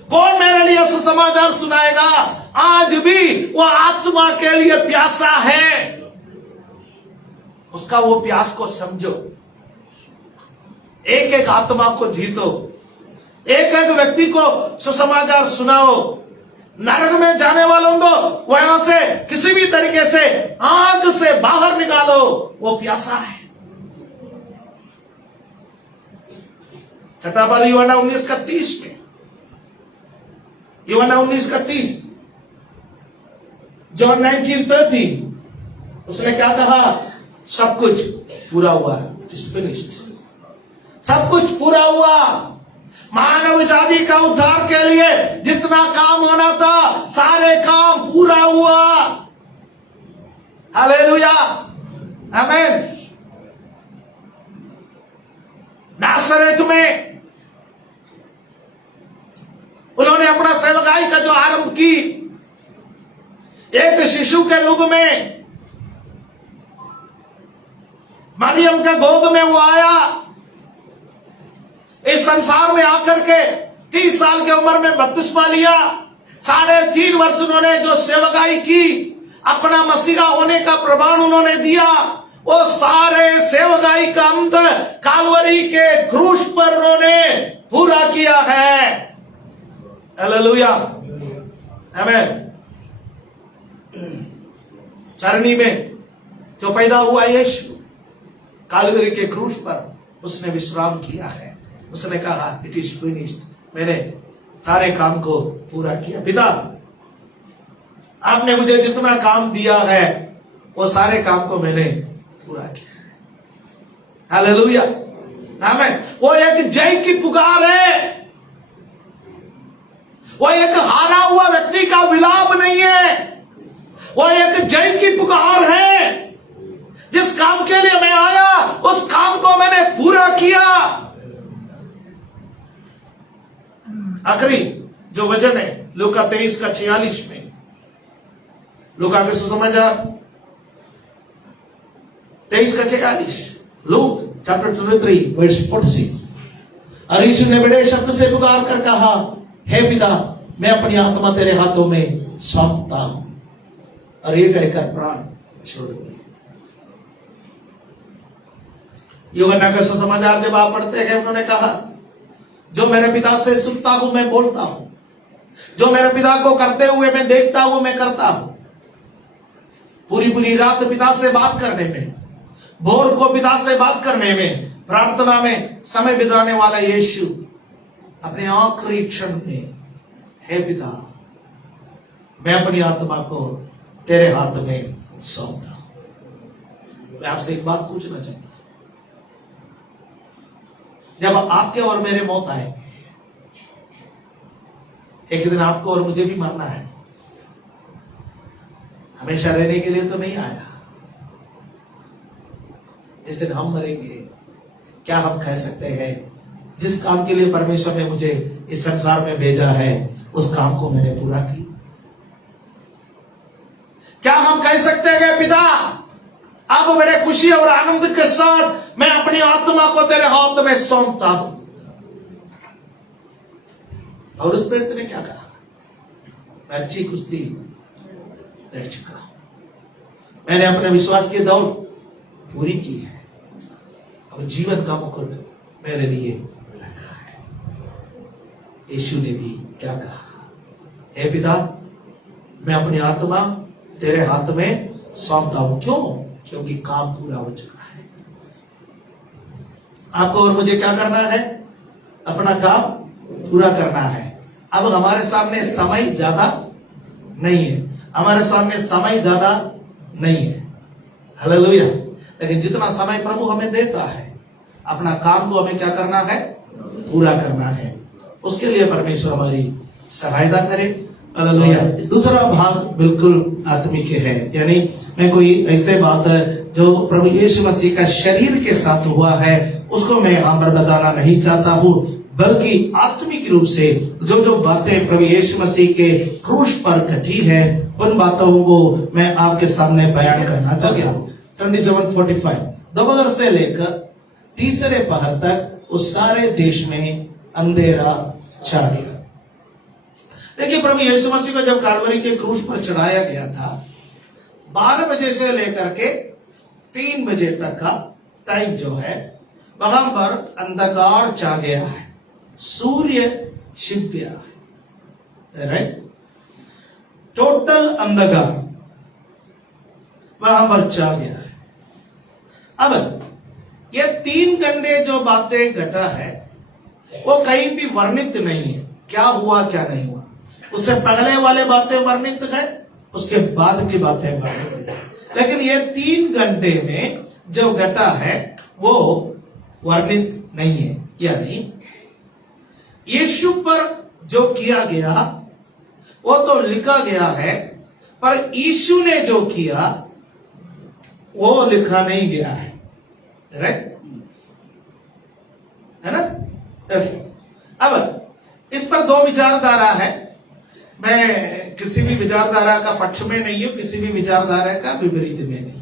कौन मेरे लिए सुसमाचार सुनाएगा, आज भी वो आत्मा के लिए प्यासा है। उसका वो प्यास को समझो, एक एक आत्मा को जीतो, एक एक व्यक्ति को सुसमाचार सुनाओ। नरक में जाने वालों को वहां से किसी भी तरीके से आग से बाहर निकालो, वो प्यासा है। छठा पद यूहन्ना 19:31 में, यूहन्ना 19:31, जॉन 19:30, उसने क्या कहा, सब कुछ पूरा हुआ है, इट इज फिनिश्ड। सब कुछ पूरा हुआ। मानव जाति का उद्धार के लिए जितना काम होना था, सारे काम पूरा हुआ। हालेलुया, आमीन। नासरत में उन्होंने अपना सेवकाई का जो आरंभ की, एक शिशु के रूप में मरियम के गोद में वो आया। इस संसार में आकर के 30 साल की उम्र में बपतिस्मा लिया। 3.5 वर्ष उन्होंने जो सेवकाई की, अपना मसीहा होने का प्रमाण उन्होंने दिया। वो सारे सेवकाई का अंत कालवरी के क्रूस पर उन्होंने पूरा किया है। हालेलुया, आमीन। चरनी में जो पैदा हुआ यीशु, कालवरी के क्रूस पर उसने विश्राम किया है। उसने कहा इट इज फिनिश्ड, मैंने सारे काम को पूरा किया। पिता, आपने मुझे जितना काम दिया है वो सारे काम को मैंने पूरा किया। हालेलुया, आमीन। वो एक जय की पुकार है, वो एक हारा हुआ व्यक्ति का विलाप नहीं है, वो एक जय की पुकार है। जिस काम के लिए मैं आया उस काम को मैंने पूरा किया। आखिरी जो वचन है लूका 23:46 में, लूका के सुसमाचार 23:46, लूक चैप्टर 23 वर्स 46। और यीशु ने बड़े शब्द से पुकार कर कहा, हे पिता, मैं अपनी आत्मा तेरे हाथों में सौंपता हूं। और ये कहकर प्राण छोड़ दिए। यूहन्ना का सुसमाचार जब आप पढ़ते हैं, उन्होंने कहा, जो मेरे पिता से सुनता हूं मैं बोलता हूं, जो मेरे पिता को करते हुए मैं देखता हूं मैं करता हूं। पूरी रात पिता से बात करने में, भोर को पिता से बात करने में, प्रार्थना में समय बिताने वाला यीशु अपने आखिरी क्षण में, हे पिता, मैं अपनी आत्मा को तेरे हाथ में सौंपता हूं। मैं आपसे एक बात पूछना चाहता हूं, जब आपके और मेरे मौत आएंगे, एक दिन आपको और मुझे भी मरना है, हमेशा रहने के लिए तो नहीं आया। जिस दिन हम मरेंगे, क्या हम कह सकते हैं जिस काम के लिए परमेश्वर ने मुझे इस संसार में भेजा है उस काम को मैंने पूरा किया? क्या हम कह सकते हैं पिता, अब बड़े खुशी और आनंद के साथ मैं अपनी आत्मा को तेरे हाथ में सौंपता हूं? और उस प्रेरित ने क्या कहा, मैं अच्छी कुश्ती लड़ चुका हूं, मैंने अपने विश्वास की दौड़ पूरी की है, अब जीवन का मुकुट मेरे लिए रखा है। यीशु ने भी क्या कहा, हे पिता, मैं अपनी आत्मा तेरे हाथ में सौंपता हूं। क्यों? क्योंकि काम पूरा हो चुका है। आपको और मुझे क्या करना है? अपना काम पूरा करना है। अब हमारे सामने समय ज्यादा नहीं है, हमारे सामने समय ज्यादा नहीं है, हालेलुया। लेकिन जितना समय प्रभु हमें देता है, अपना काम को हमें क्या करना है? पूरा करना है। उसके लिए परमेश्वर हमारी सहायता करे, हालेलुया। दूसरा भाग बिल्कुल आत्मिक है, यानी मैं कोई ऐसे बात जो प्रभु यीशु मसीह का शरीर के साथ हुआ है उसको मैं यहाँ पर बताना नहीं चाहता हूँ, बल्कि आत्मिक रूप से जो जो बातें प्रभु यीशु मसीह के क्रूस पर घटी है उन बातों को मैं आपके सामने बयान करना चाहता हूँ। 27:45 दोपहर से लेकर तीसरे पहर तक उस सारे देश में अंधेरा छा गया। देखिए, प्रभु यीशु मसीह को जब कालवरी के क्रूस पर चढ़ाया गया था, 12 बजे से लेकर के 3 बजे तक का टाइम जो है वहां पर अंधकार छा गया है, सूर्य छिप गया है, राइट? टोटल अंधकार वहां पर छा गया है। अब ये 3 घंटे जो बातें घटा है वो कहीं भी वर्णित नहीं है, क्या हुआ क्या नहीं हुआ। उससे पहले वाले बातें वर्णित है, उसके बाद की बातें वर्णित है, लेकिन ये 3 घंटे में जो घटा है वो वर्णित नहीं है। यानी यीशु पर जो किया गया वो तो लिखा गया है, पर यीशु ने जो किया वो लिखा नहीं गया है, राइट? है ना? अब इस पर 2 विचारधारा है। मैं किसी भी विचारधारा का पक्ष में नहीं हूं, किसी भी विचारधारा का विपरीत में नहीं।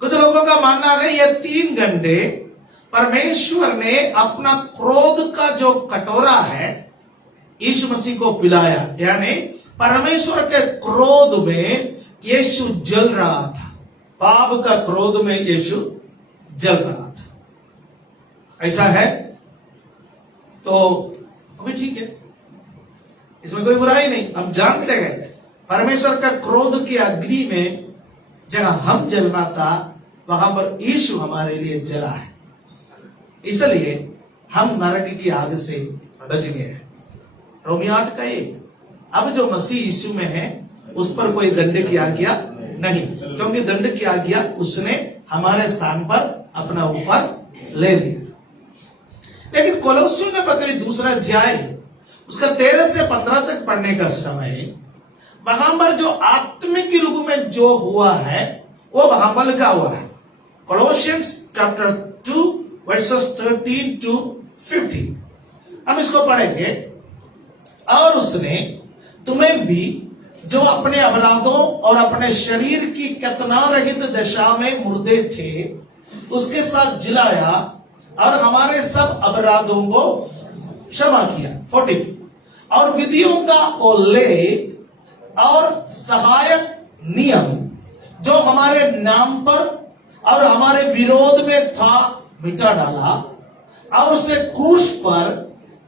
कुछ लोगों का मानना है ये 3 घंटे परमेश्वर ने अपना क्रोध का जो कटोरा है यीशु मसीह को पिलाया, यानी परमेश्वर के क्रोध में यीशु जल रहा था, पाप का क्रोध में यीशु जल रहा था। ऐसा है तो अभी ठीक है, इसमें कोई बुराई नहीं। हम जानते हैं परमेश्वर का क्रोध की अग्नि में जहां हम जलना था वहां पर यीशु हमारे लिए जला है, इसलिए हम नरक की आग से बच गए हैं। रोमी 8:1। अब जो मसीह यीशु में है उस पर कोई दंड की आज्ञा नहीं, क्योंकि दंड की आज्ञा उसने हमारे स्थान पर अपना ऊपर ले लिया। लेकिन कोलोसियों में पत्री 2 अध्याय उसका 13 से 15 तक पढ़ने का समय, वहां पर जो आत्मिक रूप में जो हुआ है वो वहां पर लिखा हुआ है। कोलोसियंस चैप्टर 2 वर्सेस 13 to 15 हम इसको पढ़ेंगे। और उसने तुम्हें भी जो अपने अपराधों और अपने शरीर की कतना रहित दशा में मुर्दे थे उसके साथ जिलाया और हमारे सब अपराधों को क्षमा किया। 40 और विधियों का उल्लेख और सहायक नियम जो हमारे नाम पर और हमारे विरोध में था मिटा डाला और उसे क्रूस पर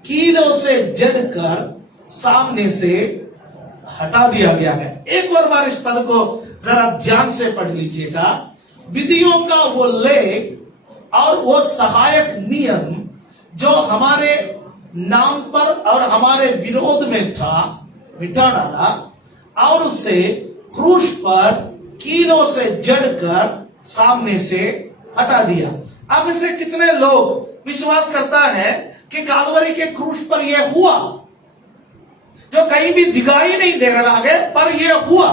कीलों से जड़कर सामने से हटा दिया गया है। एक और बार इस पद को जरा ध्यान से पढ़ लीजिएगा। विधियों का वो लेख और वो सहायक नियम जो हमारे नाम पर और हमारे विरोध में था मिटा डाला और उसे क्रूस पर कीलों से जड़कर सामने से हटा दिया। अब इसे कितने लोग विश्वास करता है कि कालवरी के क्रूस पर यह हुआ, जो कहीं भी दिखाई नहीं दे रहा है पर यह हुआ।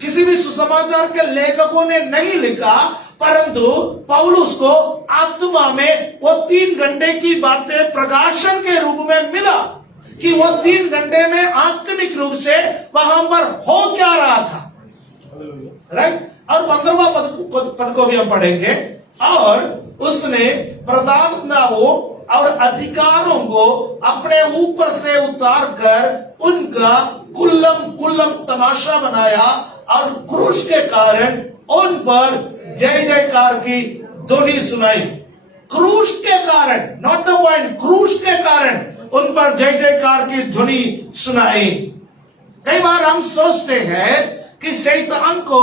किसी भी सुसमाचार के लेखकों ने नहीं लिखा, परंतु पौलुस को आत्मा में वो 3 घंटे की बातें प्रकाशन के रूप में मिला कि वो 3 घंटे में आत्मिक रूप से वहां पर हो क्या रहा था, राइट? और 15वां पद को भी हम पढ़ेंगे। और उसने प्रधानताओं और अधिकारों को अपने ऊपर से उतार कर उनका कुल्लम तमाशा बनाया और क्रूस के कारण उन पर जय जयकार की ध्वनि सुनाई। क्रूस के कारण, नॉट द पॉइंट, क्रूस के कारण उन पर जय जयकार की ध्वनि सुनाई। कई बार हम सोचते हैं कि शैतान को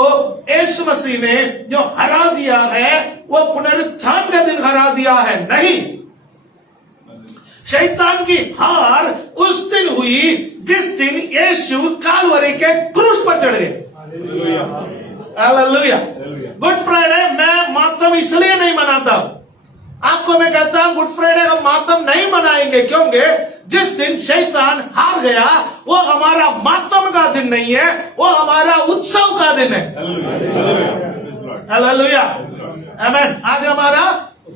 यीशु मसीह ने जो हरा दिया है वो पुनरुत्थान के दिन हरा दिया है, नहीं। शैतान की हार उस दिन हुई जिस दिन यीशु कालवरी के क्रूस पर चढ़ गए। हालेलुया। गुड फ्राइडे मैं मातम इसलिए नहीं मनाता, आपको मैं कहता हूं गुड फ्राइडे हम मातम नहीं मनाएंगे, क्योंकि जिस दिन शैतान हार गया वो हमारा मातम का दिन नहीं है, वो हमारा उत्सव का दिन है। हालेलुया, आमीन। आज हमारा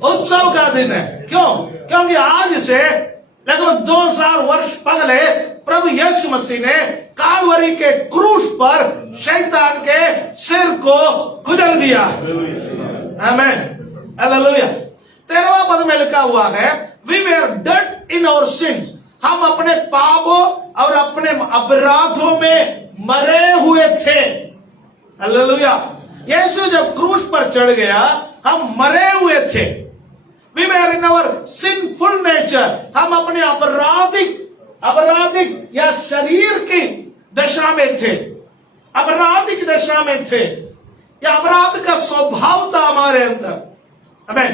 उत्सव का दिन है। क्यों? क्योंकि आज से लगभग 2000 वर्ष पहले प्रभु यीशु मसीह ने कालवरी के क्रूस पर शैतान के सिर को कुचल दिया। आमीन, हालेलुया। 13वां पद में लिखा हुआ है, we were dead in our sins, हम अपने पापों और अपने अपराधों में मरे हुए थे। हालेलुया। यीशु जब क्रूस पर चढ़ गया हम मरे हुए थे। We were in our sinful nature, हम अपने आपराधिक या शरीर की दशा में थे, आपराधिक दशा में थे, या अपराध का स्वभाव था हमारे अंदर। आमीन।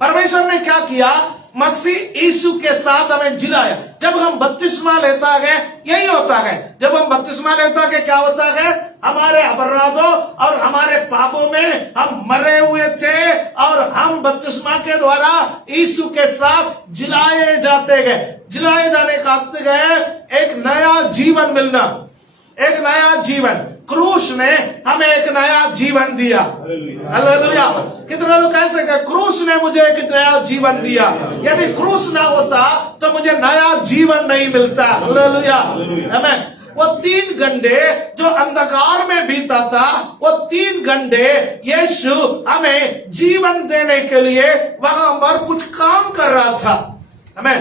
परमेश्वर ने क्या किया? मसीह यीशु के साथ हमें जिलाया। जब हम बपतिस्मा लेता है यही होता है, जब हम बपतिस्मा लेता है क्या होता है? हमारे अपराधों और हमारे पापों में हम मरे हुए थे और हम बपतिस्मा के द्वारा यीशु के साथ जिलाए जाते गए। जिलाए जाने का अर्थ है एक नया जीवन मिलना, एक नया जीवन। क्रूस ने हमें एक नया जीवन दिया। हालेलुया। कितने लोग कह सकते हैं क्रूस ने मुझे एक नया जीवन दिया? यदि क्रूस ना होता तो मुझे नया जीवन नहीं मिलता। हालेलुया, आमीन। वो 3 घंटे जो अंधकार में बीता था, वो 3 घंटे यीशु हमें जीवन देने के लिए वहां पर कुछ काम कर रहा था। आमीन,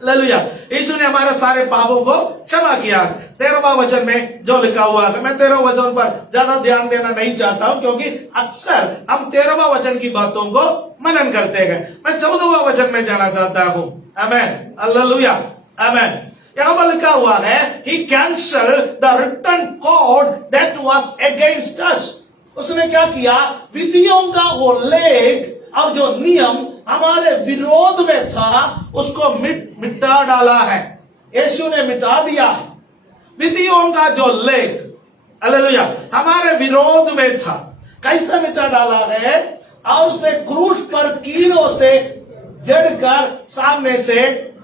हालेलुया। यीशु ने हमारे सारे पापों को क्षमा किया। 13वां वचन में जो लिखा हुआ है, मैं 13वां वचन पर ज्यादा ध्यान देना नहीं चाहता हूं, क्योंकि अक्सर हम 13वां वचन की बातों को मनन करते हैं। मैं 14वां वचन में जाना चाहता हूं। आमीन, हालेलुया, आमीन। यहां पर लिखा हुआ है, he cancelled the written code that was against us. उसने क्या किया? विधियों का वो लेख और जो नियम हमारे विरोध में था उसको मिटा डाला है। यीशु ने मिटा दिया है विधियों का जो लेख, हालेलुया, हमारे विरोध में था। कैसे मिटा डाला है? और उसे क्रूस पर कीलों से जड़कर सामने से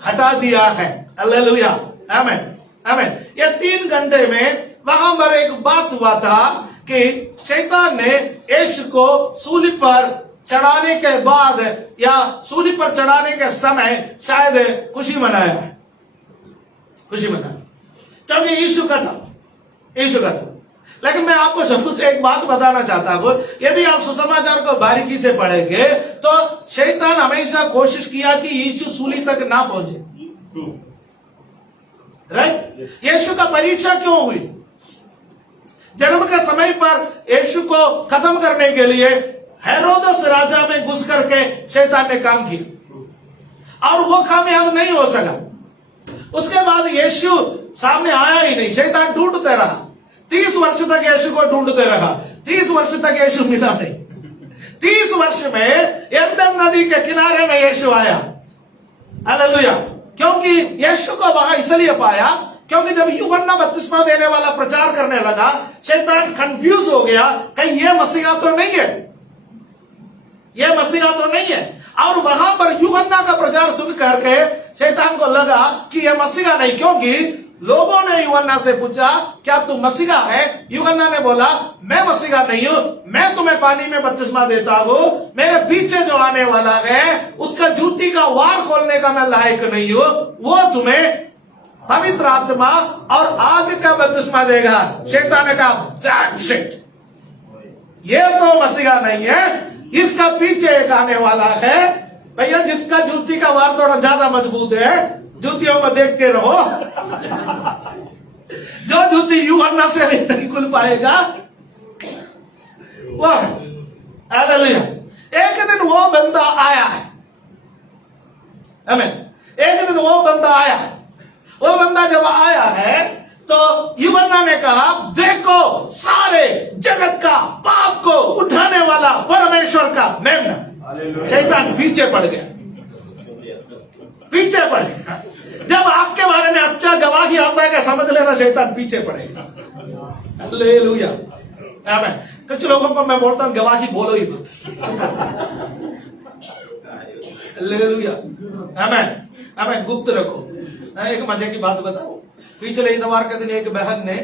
हटा दिया है। हालेलुया, आमीन, आमीन। ये 3 घंटे में वहां पर एक बात हुआ था कि शैतान ने यीशु को सूली पर चढ़ाने के बाद या सूली पर चढ़ाने के समय शायद खुशी मनाया है, खुशी मनाया, क्योंकि यीशु का था, यीशु का था। लेकिन मैं आपको शुरू से एक बात बताना चाहता हूं, यदि आप सुसमाचार को बारीकी से पढ़ेंगे तो शैतान हमेशा कोशिश किया कि यीशु सूली तक ना पहुंचे। राइट? यीशु का परीक्षा क्यों हुई? जन्म के समय पर यीशु को खत्म करने के लिए हेरोदस राजा में घुस करके शैतान ने काम किया और वो कामयाब नहीं हो सका। उसके बाद यीशु सामने आया ही नहीं, शैतान ढूंढते रहा। 30 वर्ष तक यीशु को ढूंढते रहा, 30 वर्ष तक यीशु मिला नहीं। 30 वर्ष में यरदन नदी के किनारे में यीशु आया। हालेलुया। क्योंकि यीशु को वहां इसलिए पाया क्योंकि जब यूहन्ना बपतिस्मा देने वाला प्रचार करने लगा, शैतान कंफ्यूज हो गया, कहीं ये मसीहा तो नहीं है, ये मसीहा तो नहीं है। और वहां पर यूहन्ना का प्रचार सुन करके शैतान को लगा कि यह मसीहा नहीं, क्योंकि लोगों ने यूहन्ना से पूछा क्या तू मसीहा है? यूहन्ना ने बोला मैं मसीहा नहीं हूं, मैं तुम्हें पानी में बपतिस्मा देता हूं, मेरे पीछे जो आने वाला है उसका जूती का वार खोलने का मैं लायक नहीं हूं, वो तुम्हें पवित्र आत्मा और आग का बपतिस्मा देगा। शैतान ने कहा दैट्स इट, ये तो मसीहा नहीं है, इसका पीछे एक आने वाला है। भैया जिसका जूती का वार थोड़ा ज्यादा मजबूत है, जूतियों में देखते रहो, जो जूती यूहन्ना से नहीं खुल पाएगा वह। हालेलुया। एक दिन वो बंदा आया है, आमीन, एक दिन वो बंदा आया है। वो बंदा जब आया है तो यूहन्ना ने कहा, देखो सारे जगत का पाप को उठाने वाला परमेश्वर का मेमना। शैतान पीछे पड़ गया, पीछे पड़ गया। जब आपके बारे में अच्छा गवाही आता है, क्या समझ लेना शैतान पीछे पड़ेगा। हालेलुया, आमीन। कुछ लोगों को मैं बोलता हूं गवाही बोलो ही मत। हालेलुया, आमीन, आमीन। गुप्त रखो। एक मजे की बात बताओ, पिछले इतवार के दिन एक बहन ने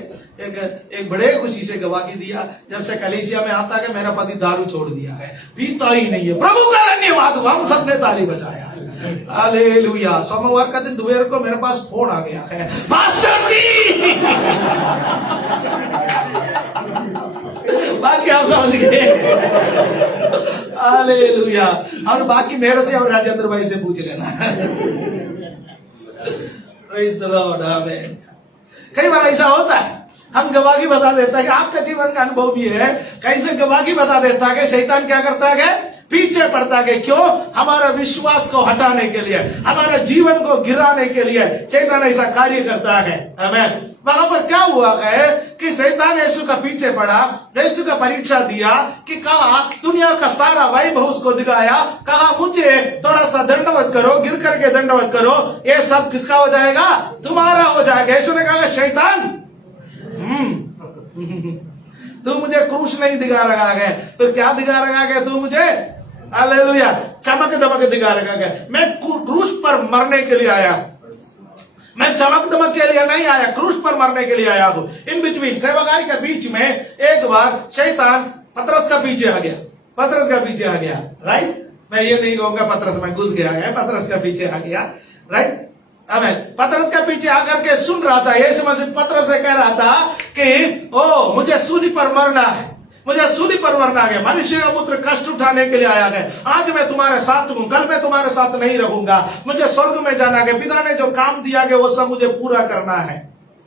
एक बड़े खुशी से गवाही दिया, जब से कलीसिया में आता है कि मेरा पति दारू छोड़ दिया है, पीता ही नहीं है। प्रभु का धन्यवाद हो, हम सबने ताली बजाया। हालेलुया। सोमवार का दिन दोपहर को मेरे पास फोन आ गया है, पास्टर जी। बाकी आप समझ गए। हालेलुया। और बाकी मेरे से और राजेंद्र भाई से पूछ लेना। Praise the Lord, amen। कई बार ऐसा होता है, हम गवाही बता देता है कि आपका जीवन का अनुभव भी है, कैसे गवाही बता देता है कि शैतान क्या करता है, पीछे पड़ता है। क्यों? हमारा विश्वास को हटाने के लिए, हमारे जीवन को गिराने के लिए शैतान ऐसा कार्य करता है। आमीन। वहां पर क्या हुआ है कि शैतान यीशु का पीछे पड़ा, यीशु का परीक्षा दिया कि कहा दुनिया का सारा वैभव उसको दिखाया, कहा मुझे थोड़ा सा दंडवत करो, गिर करके दंडवत करो, ये सब किसका हो जाएगा, तुम्हारा हो जाएगा। यीशु ने कहा शैतान तू मुझे क्रूस नहीं दिखा रखा है, फिर क्या दिखा रखा है तू मुझे, हालेलुया, चमक दमक दिखा रखा है। मैं क्रूस पर मरने के लिए आया, मैं चमक दमक के लिए नहीं आया, क्रूस पर मरने के लिए आया हूं। इन बिटवीन सेवकाई के बीच में एक बार शैतान पतरस का पीछे आ गया, पतरस का पीछे आ गया, राइट। मैं ये नहीं कहूंगा पतरस में घुस गया है, पतरस का पीछे आ गया, राइट। आमीन। पतरस का पीछे आकर के सुन रहा था, यीशु मसीह पतरस से कह रहा था कि ओ मुझे सूली पर मरना है, मुझे सूली पर मरना है, मनुष्य का पुत्र कष्ट उठाने के लिए आया है। आज मैं तुम्हारे साथ हूं, कल मैं तुम्हारे साथ नहीं रहूंगा, मुझे स्वर्ग में जाना है, पिता ने जो काम दिया है वो सब मुझे पूरा करना है,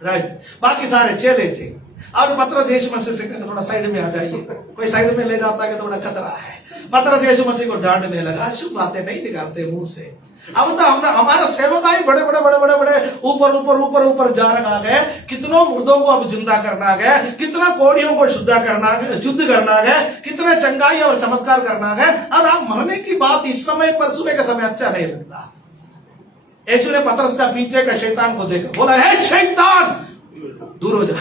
राइट। बाकी सारे चेले थे। और पतरस यीशु मसीह से कहकर थोड़ा साइड में आ जाइए, कोई साइड में ले जाता है कि थोड़ा खतरा है। पतरस यीशु मसीह को डांटने लगा, शुभ बातें नहीं निकालते मुंह से। अब तो हमारा सेवकाई बड़े बड़े बड़े बड़े बड़े ऊपर ऊपर ऊपर ऊपर जा रहा है, कितनों मुर्दों को अब जिंदा करना है, कितना कोड़ियों को शुद्ध करना है, कितने चंगाई और चमत्कार करना है। और आप मरने की बात इस समय पर, सुबह के समय अच्छा नहीं लगता। यीशु ने पतरस का पीछे का शैतान को देखा, बोला है शैतान दूर हो जा।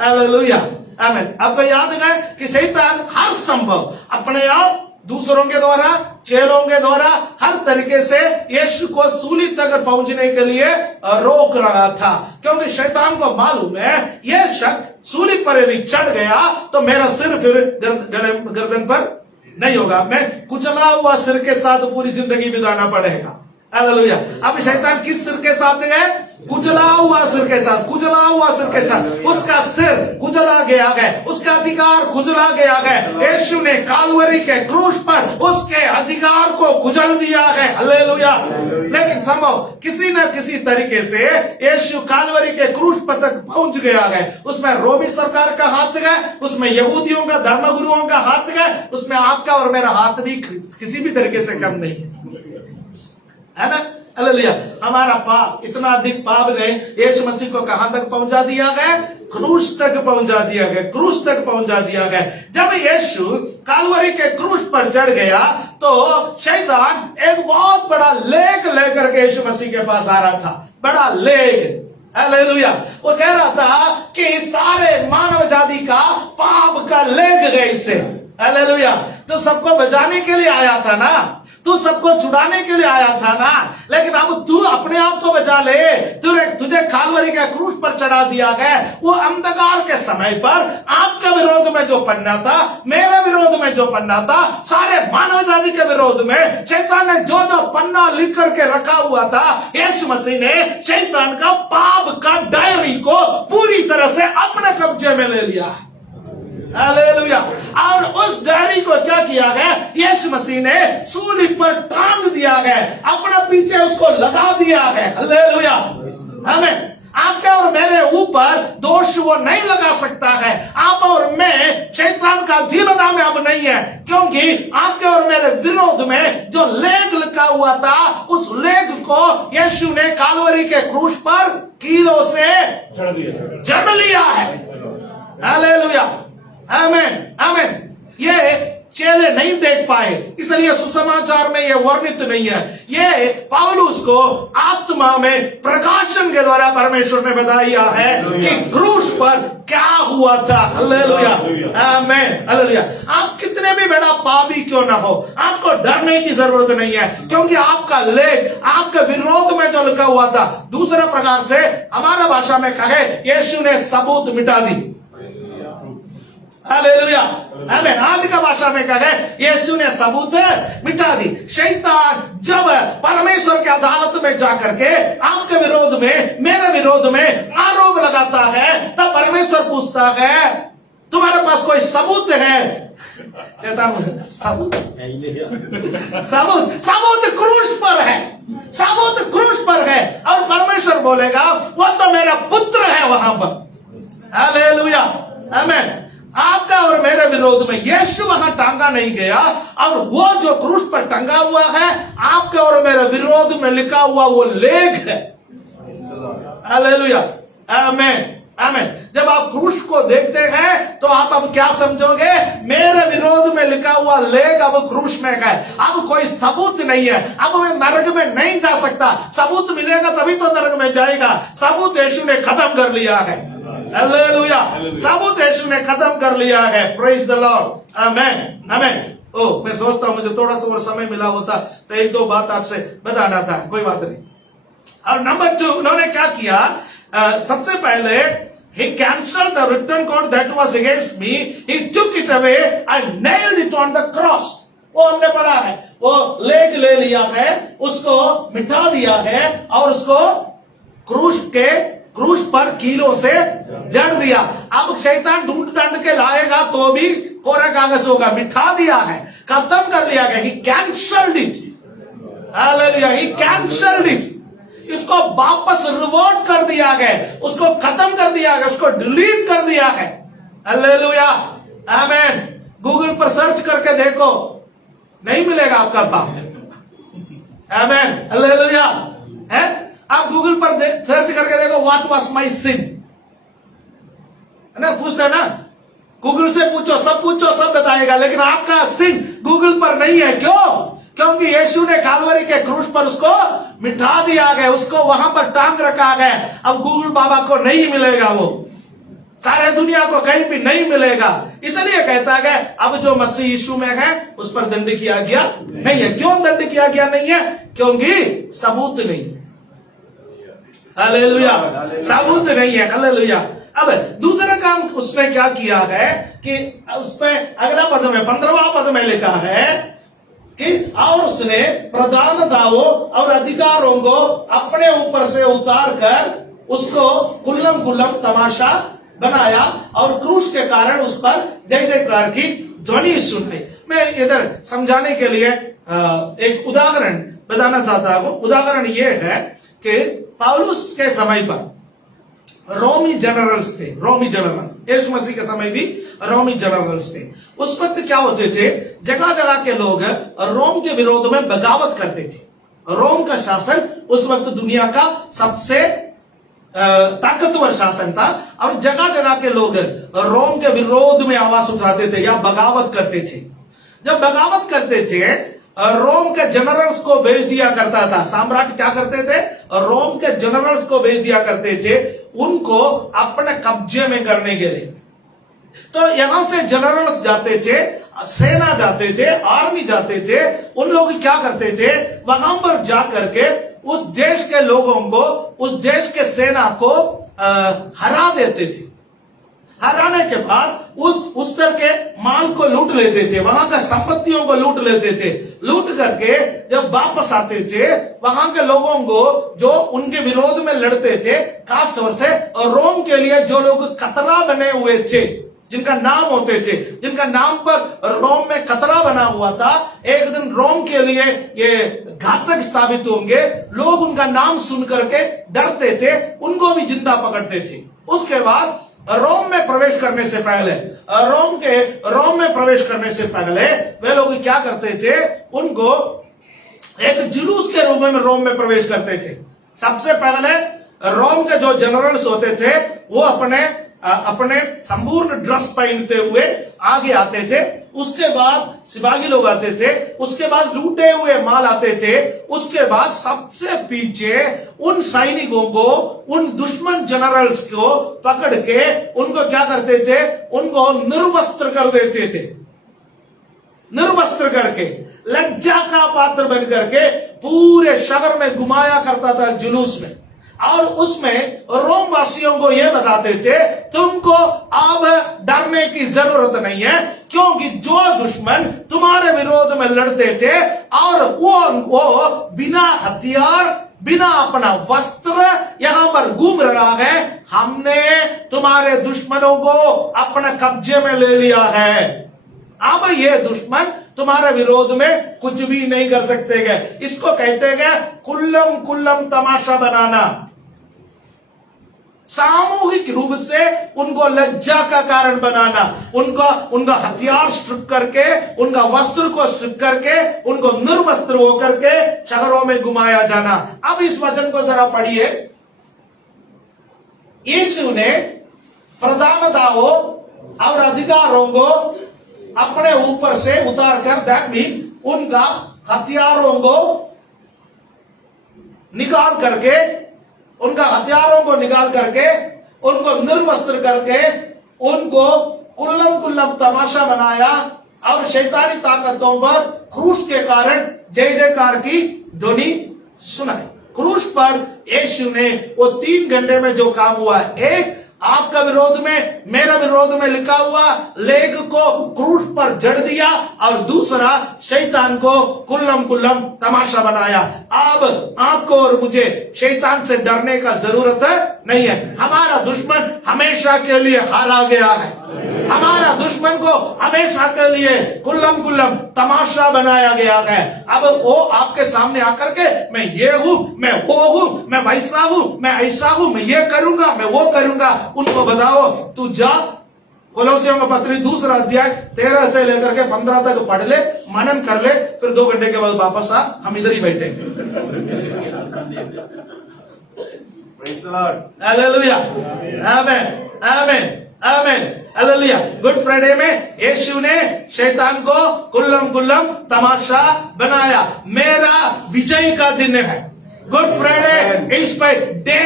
हालेलुया, आमीन। आपको याद है कि शैतान हर संभव अपने आप, दूसरों के द्वारा, चेलों के द्वारा, हर तरीके से यीशु को सूली तक पहुंचने के लिए रोक रहा था, क्योंकि शैतान को मालूम है यह शख्स सूली पर यदि चढ़ गया तो मेरा सिर फिर गर्दन पर नहीं होगा, मैं कुचला हुआ सिर के साथ पूरी जिंदगी बिताना पड़ेगा। हालेलुया। अब शैतान किस सिर के साथ है, कुचला हुआ सिर के साथ, कुचला हुआ सिर के साथ। उसका सिर कुचला गया है, उसका अधिकार कुचला गया है। यीशु ने कालवरी के क्रूस पर उसके अधिकार को कुचल दिया है। हालेलुया। लेकिन संभव किसी न किसी तरीके से यीशु कालवरी के क्रूस पर तक पहुंच गया है। उसमें रोमी सरकार का हाथ है, उसमें यहूदियों का, धर्मगुरुओं का हाथ है, उसमें आपका और मेरा हाथ भी किसी भी तरीके से कम नहीं है ना। हालेलुया। हमारा पाप, इतना अधिक पाप ने यीशु मसीह को कहां तक पहुंचा दिया गया, क्रूस तक पहुंचा दिया गया, क्रूस तक पहुंचा दिया गया। जब यीशु कालवरी के क्रूस पर चढ़ गया तो शैतान एक बहुत बड़ा लेख लेकर के यीशु मसीह के पास आ रहा था, बड़ा लेख। हालेलुया। वो कह रहा था कि सारे मानव जाति का पाप का लेख है इससे। हालेलुया। तो सबको बचाने के लिए आया था ना, तू सबको छुड़ाने के लिए आया था ना, लेकिन अब तू अपने आप को बचा ले। तुझे कालवरी के क्रूस पर चढ़ा दिया गया। वो अंधकार के समय पर आपके विरोध में जो पन्ना था, मेरे विरोध में जो पन्ना था, सारे मानव जाति के विरोध में शैतान ने जो जो पन्ना लिख करके रखा हुआ था, यीशु मसीह ने शैतान का पाप का डायरी को पूरी तरह से अपने कब्जे में ले लिया। हालेलुया। और उस डायरी को क्या किया गया, यीशु मसीह ने सूली पर टांग दिया गया, अपना पीछे उसको लगा दिया है। हालेलुया। हमें आपके और मेरे ऊपर दोष वो नहीं लगा सकता है। आप और मैं शैतान का अधीनता में अब नहीं है, क्योंकि आपके और मेरे विरोध में जो लेख लिखा हुआ था, उस लेख को यीशु ने कालवरी के क्रूस पर कीलों से जड़ लिया है। हालेलुया, आमीन, आमीन। ये चेले नहीं देख पाए, इसलिए सुसमाचार में यह वर्णित नहीं है। ये पौलुस को आत्मा में प्रकाशन के द्वारा परमेश्वर ने बताया है कि क्रूस पर क्या हुआ था। हालेलुया, आमीन, हालेलुया। आप कितने भी बड़ा पापी क्यों ना हो, आपको डरने की जरूरत नहीं है, क्योंकि आपका लेख आपके विरोध में जो लिखा हुआ था, दूसरे प्रकार से हमारा भाषा में कहे, यीशु ने सबूत मिटा दी। हालेलुया, आमीन। आज का भाषा में कहे, यीशु ने सबूत मिटा दी। शैतान जब परमेश्वर की अदालत में जाकर के आपके विरोध में, मेरे विरोध में आरोप लगाता है, तब परमेश्वर पूछता है, तुम्हारे पास कोई सबूत है? शैतान सबूत सबूत सबूत क्रूस पर है, सबूत क्रूस पर है। और परमेश्वर बोलेगा, वो तो मेरा पुत्र है वहां पर। हालेलुया, आमीन। आपका और मेरे विरोध में यीशु वहां टांगा नहीं गया, और वो जो क्रूस पर टंगा हुआ है, आपके और मेरे विरोध में लिखा हुआ वो लेख है। हालेलुया, आमीन, आमीन। जब आप क्रूस को देखते हैं तो आप अब क्या समझोगे? मेरे विरोध में लिखा हुआ लेख अब क्रूस में है, अब कोई सबूत नहीं है, अब मैं नरक में नहीं जा सकता। सबूत मिलेगा तभी तो नरक में जाएगा। सबूत यीशु ने खत्म कर लिया है। हालेलुया, सबूत यीशु ने खत्म कर लिया है। प्रेज द लॉर्ड, आमीन, आमीन। ओ, मैं सोचता हूं मुझे थोड़ा सा और समय मिला होता तो एक दो बात आपसे बताना था, कोई बात नहीं। और नंबर 2, उन्होंने क्या किया? सबसे पहले he cancelled the written code that was against me, he took it away and nailed it on the cross। वो हमने पढ़ा है, वो लेख ले लिया है, उसको मिटा दिया है और उसको क्रूस पर कीलों से जड़ दिया। अब शैतान ढूंढ ढूंढ के लाएगा तो भी कोरा कागज होगा, मिटा दिया है, खत्म कर लिया गया। he cancelled it, hallelujah, he cancelled it। इसको वापस रिवर्ट कर दिया गया, उसको खत्म कर दिया गया, उसको डिलीट कर दिया है। हालेलुया, आमीन। गूगल पर सर्च करके देखो, नहीं मिलेगा आपका पाप। आमीन, हालेलुया। है, आप गूगल पर सर्च करके देखो, व्हाट वाज माय सिन, है ना, पूछना ना, गूगल से पूछो, सब पूछो, सब बताएगा। लेकिन आपका सिन गूगल पर नहीं है। क्यों? क्योंकि यीशु ने कालवरी के क्रूस पर उसको मिटा दिया गया, उसको वहां पर टांग रखा गया। अब गूगल बाबा को नहीं मिलेगा, वो सारे दुनिया को कहीं भी नहीं मिलेगा। इसलिए कहता है अब जो मसीह यीशु में है उस पर दंड किया गया नहीं है। क्यों दंड किया गया नहीं है? क्योंकि सबूत नहीं है। हालेलुया, सबूत नहीं है। हालेलुया। अब दूसरा काम उसने क्या किया है कि उसमें अगला पद में 15वां पद में लिखा है कि और उसने प्रधानताओं और अधिकारों को अपने ऊपर से उतार कर उसको कुल्लम कुल्लम तमाशा बनाया और क्रूस के कारण उस पर जय जयकार की ध्वनि सुनाई। मैं इधर समझाने के लिए एक उदाहरण बताना चाहता हूं। उदाहरण यह है कि पौलुस के समय पर रोमी जनरल्स थे, रोमी जनरल्स, यीशु मसीह के समय भी रोमी जनरल्स थे। उस वक्त क्या होते थे, जगह जगह के लोग रोम के विरोध में बगावत करते थे। रोम का शासन उस वक्त दुनिया का सबसे ताकतवर शासन था और जगह जगह के लोग रोम के विरोध में आवाज उठाते थे या बगावत करते थे। जब बगावत करते थे, रोम के जनरल्स को भेज दिया करता था। सम्राट क्या करते थे, रोम के जनरल्स को भेज दिया करते थे उनको अपने कब्जे में करने के लिए। तो यहां से जनरल्स जाते थे, सेना जाते थे, आर्मी जाते थे। उन लोग क्या करते थे, वहां पर जाकर के उस देश के लोगों को, उस देश के सेना को हरा देते थे। हराने के बाद उस तरह के माल को लूट लेते थे, वहां का संपत्तियों को लूट लेते थे। लूट करके जब वापस आते थे, वहां के लोगों को जो उनके विरोध में लड़ते थे, खास तौर से रोम के लिए जो लोग खतरा बने हुए थे, जिनका नाम होते थे, जिनका नाम पर रोम में खतरा बना हुआ था, एक दिन रोम के लिए ये घातक स्थापित होंगे, लोग उनका नाम सुन करके डरते थे, उनको भी जिंदा पकड़ते थे। उसके बाद रोम में प्रवेश करने से पहले, रोम में प्रवेश करने से पहले वे लोग क्या करते थे, उनको एक जुलूस के रूप में रोम में प्रवेश करते थे। सबसे पहले रोम के जो जनरल्स होते थे वो अपने संपूर्ण ड्रेस पहनते हुए आगे आते थे, उसके बाद सिपाही लोग आते थे, उसके बाद लूटे हुए माल आते थे, उसके बाद सबसे पीछे उन सैनिकों को, उन दुश्मन जनरल्स को पकड़ के उनको क्या करते थे, उनको निर्वस्त्र कर देते थे। निर्वस्त्र करके, लज्जा का पात्र बन करके पूरे शहर में घुमाया करता था जुलूस में, और उसमें रोम वासियों को यह बताते थे तुमको अब डरने की जरूरत नहीं है, क्योंकि जो दुश्मन तुम्हारे विरोध में लड़ते थे और वो बिना हथियार, बिना अपना वस्त्र यहां पर घूम रहा है, हमने तुम्हारे दुश्मनों को अपने कब्जे में ले लिया है। अब ये दुश्मन तुम्हारे विरोध में कुछ भी नहीं कर सकते गए। इसको कहते गए कुल्लम कुल्लम तमाशा बनाना, सामूहिक रूप से उनको लज्जा का कारण बनाना, उनका हथियार स्ट्रिप करके, उनका वस्त्र को स्ट्रिप करके, उनको निर्वस्त्र होकर के शहरों में घुमाया जाना। अब इस वचन को जरा पढ़िए। यीशु ने प्रधानताओं और अधिकारों को अपने ऊपर से उतार कर, दैट मीन उनका हथियारों को निकाल करके, उनका हथियारों को निकाल करके, उनको निर्वस्त्र करके, उनको कुल्लम कुल्लम तमाशा बनाया और शैतानी ताकतों पर क्रूस के कारण जय जयकार की ध्वनि सुनाई। क्रूस पर यीशु ने वो 3 घंटे में जो काम हुआ है, एक आपका विरोध में, मेरा विरोध में लिखा हुआ लेख को क्रूस पर जड़ दिया, और दूसरा शैतान को कुल्लम कुल्लम तमाशा बनाया। अब आपको और मुझे शैतान से डरने का जरूरत नहीं है। हमारा दुश्मन हमेशा के लिए हारा गया है, हमारा दुश्मन को हमेशा के लिए कुल्लम कुल्लम तमाशा बनाया गया है। अब वो आपके सामने आकर के मैं ये हूं, मैं वो हूं, मैं वैसा हूं, मैं ऐसा हूं, मैं ये करूंगा, मैं वो करूंगा, उनको बताओ तू जा कोलोसियों का पत्री 2 अध्याय 13 से लेकर के 15 तक पढ़ ले, मनन कर ले, फिर 2 घंटे के बाद वापस आ, हम इधर ही बैठेंगे। हालेलुया, आमेन, आमेन, आमेन, हालेलुया। गुड फ्राइडे में यीशु ने शैतान को कुल्लम कुल्लम तमाशा बनाया। मेरा विजय का दिन है। Good Friday is my day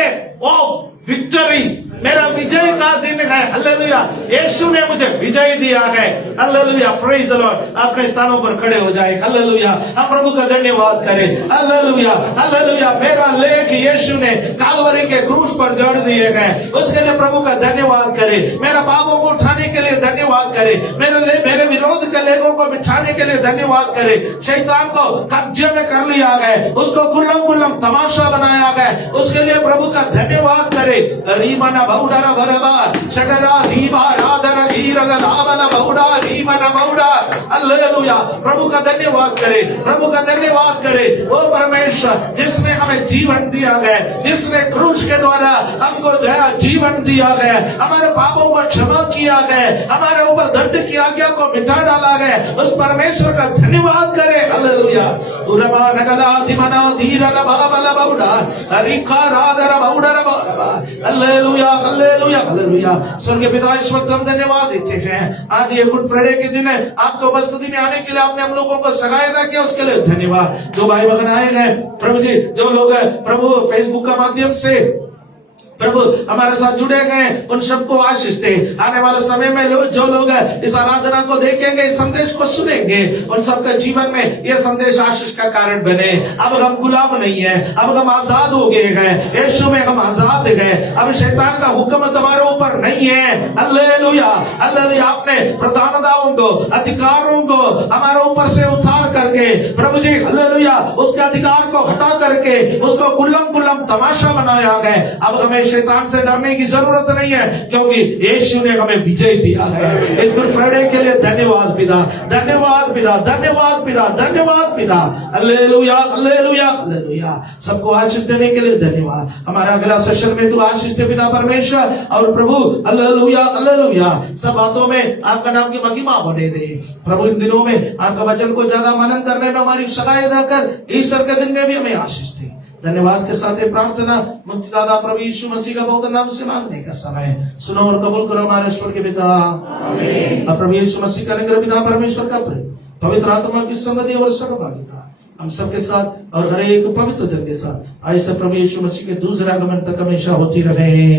of victory, मेरा विजय का दिन है। हालेलुया, यीशु ने मुझे विजय दिया है। Hallelujah, praise the Lord. अपने स्थानों पर खड़े हो जाए। हालेलुया, हम प्रभु का धन्यवाद करें। Hallelujah, hallelujah. मेरा लेख यीशु ने कालवरी के क्रूस पर जोड़ दिए गए, उसके लिए प्रभु का धन्यवाद करें। मेरा पापों को उठाने के लिए धन्यवाद करें, मेरे विरोध के लेखों को बिठाने के लिए धन्यवाद करें। शैतान को कब्जे में कर लिया है, उसको कुल्लम कुल्लम तमाशा बनाया है, उसके लिए प्रभु का धन्यवाद करें। रीमना बहुडरा भरवा शकरा दीवा राधरा हीरगा लावना बहुडा रीमना बहुडा। हालेलुया, प्रभु का धन्यवाद करें, प्रभु का धन्यवाद करें। वो परमेश्वर जिसने हमें जीवन दिया है, जिसने क्रूस के द्वारा हमको जीवन दिया है, हमारे पापों को क्षमा किया है, हमारे ऊपर दंड की आज्ञा को मिटा डाला है, उस परमेश्वर का धन्यवाद करें। हालेलुया, उरमा नगला दिमना धीरना बाबला बहुडा हरिका राधरा बहुडरा बाबा। हालेलुया, हालेलुया, हालेलुया। स्वर्गीय पिता, इस वक्त हम धन्यवाद देते हैं, आज ये गुड फ्राइडे के दिन है, आपको उपस्थिति में आने के लिए आपने हम लोगों को सहायता किया, उसके लिए धन्यवाद। जो भाई बहन आए हैं प्रभु जी, जो लोग प्रभु फेसबुक का माध्यम से प्रभु हमारे साथ जुड़े गए, उन सबको आशीष दे। आने वाले समय में जो लोग इस आराधना को देखेंगे, इस संदेश को सुनेंगे, उन सबके जीवन में यह संदेश आशीष का कारण बने। अब हम गुलाम नहीं है, अब हम आजाद हो गए हैं, यीशु में हम आजाद गए, अब शैतान का हुक्म तुम्हारे ऊपर नहीं है। Hallelujah, hallelujah. आपने प्रधानताओं को, अधिकारों को हमारे ऊपर से उतार करके प्रभु जी, हालेलुया, उसके अधिकार को हटा करके उसको कुल्लम कुल्लम तमाशा बनाया है। अब हमें शैतान से डरने की जरूरत नहीं है, क्योंकि यीशु ने हमें विजय दिया है। इस गुड फ्राइडे के लिए धन्यवाद पिता, धन्यवाद पिता, धन्यवाद पिता, धन्यवाद पिता। हालेलुया, हालेलुया, हालेलुया। सबको आशीष देने के लिए धन्यवाद। हमारा अगला सेशन में तू आशीष दे पिता परमेश्वर और प्रभु। Hallelujah, hallelujah. सब बातों में आपका नाम की महिमा होने दे प्रभु। इन दिनों में आपका वचन को ज्यादा मनन करने में हमारी सहायता कर। ईस्टर के दिन में भी हमें आशीष दे। धन्यवाद के साथ प्रार्थना मुक्तिदाता प्रभु यीशु मसीह का पवित्र नाम से मांगने का समय सुनो और कबूल करो हमारे ईश्वर के पिता। आमीन। और प्रभु यीशु मसीह का अनुग्रह पिता परमेश्वर का प्रेम, पवित्र आत्मा की संगति और सहभागिता हम सबके साथ और हर एक पवित्र जन के साथ आए सब प्रभु यीशु मसीह के दूसरे आगमन तक हमेशा होती रहे।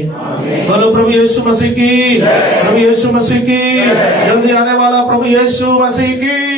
बोलो प्रभु यीशु मसीह की, प्रभु यीशु मसीह की, जल्दी आने वाला प्रभु यीशु मसीह की।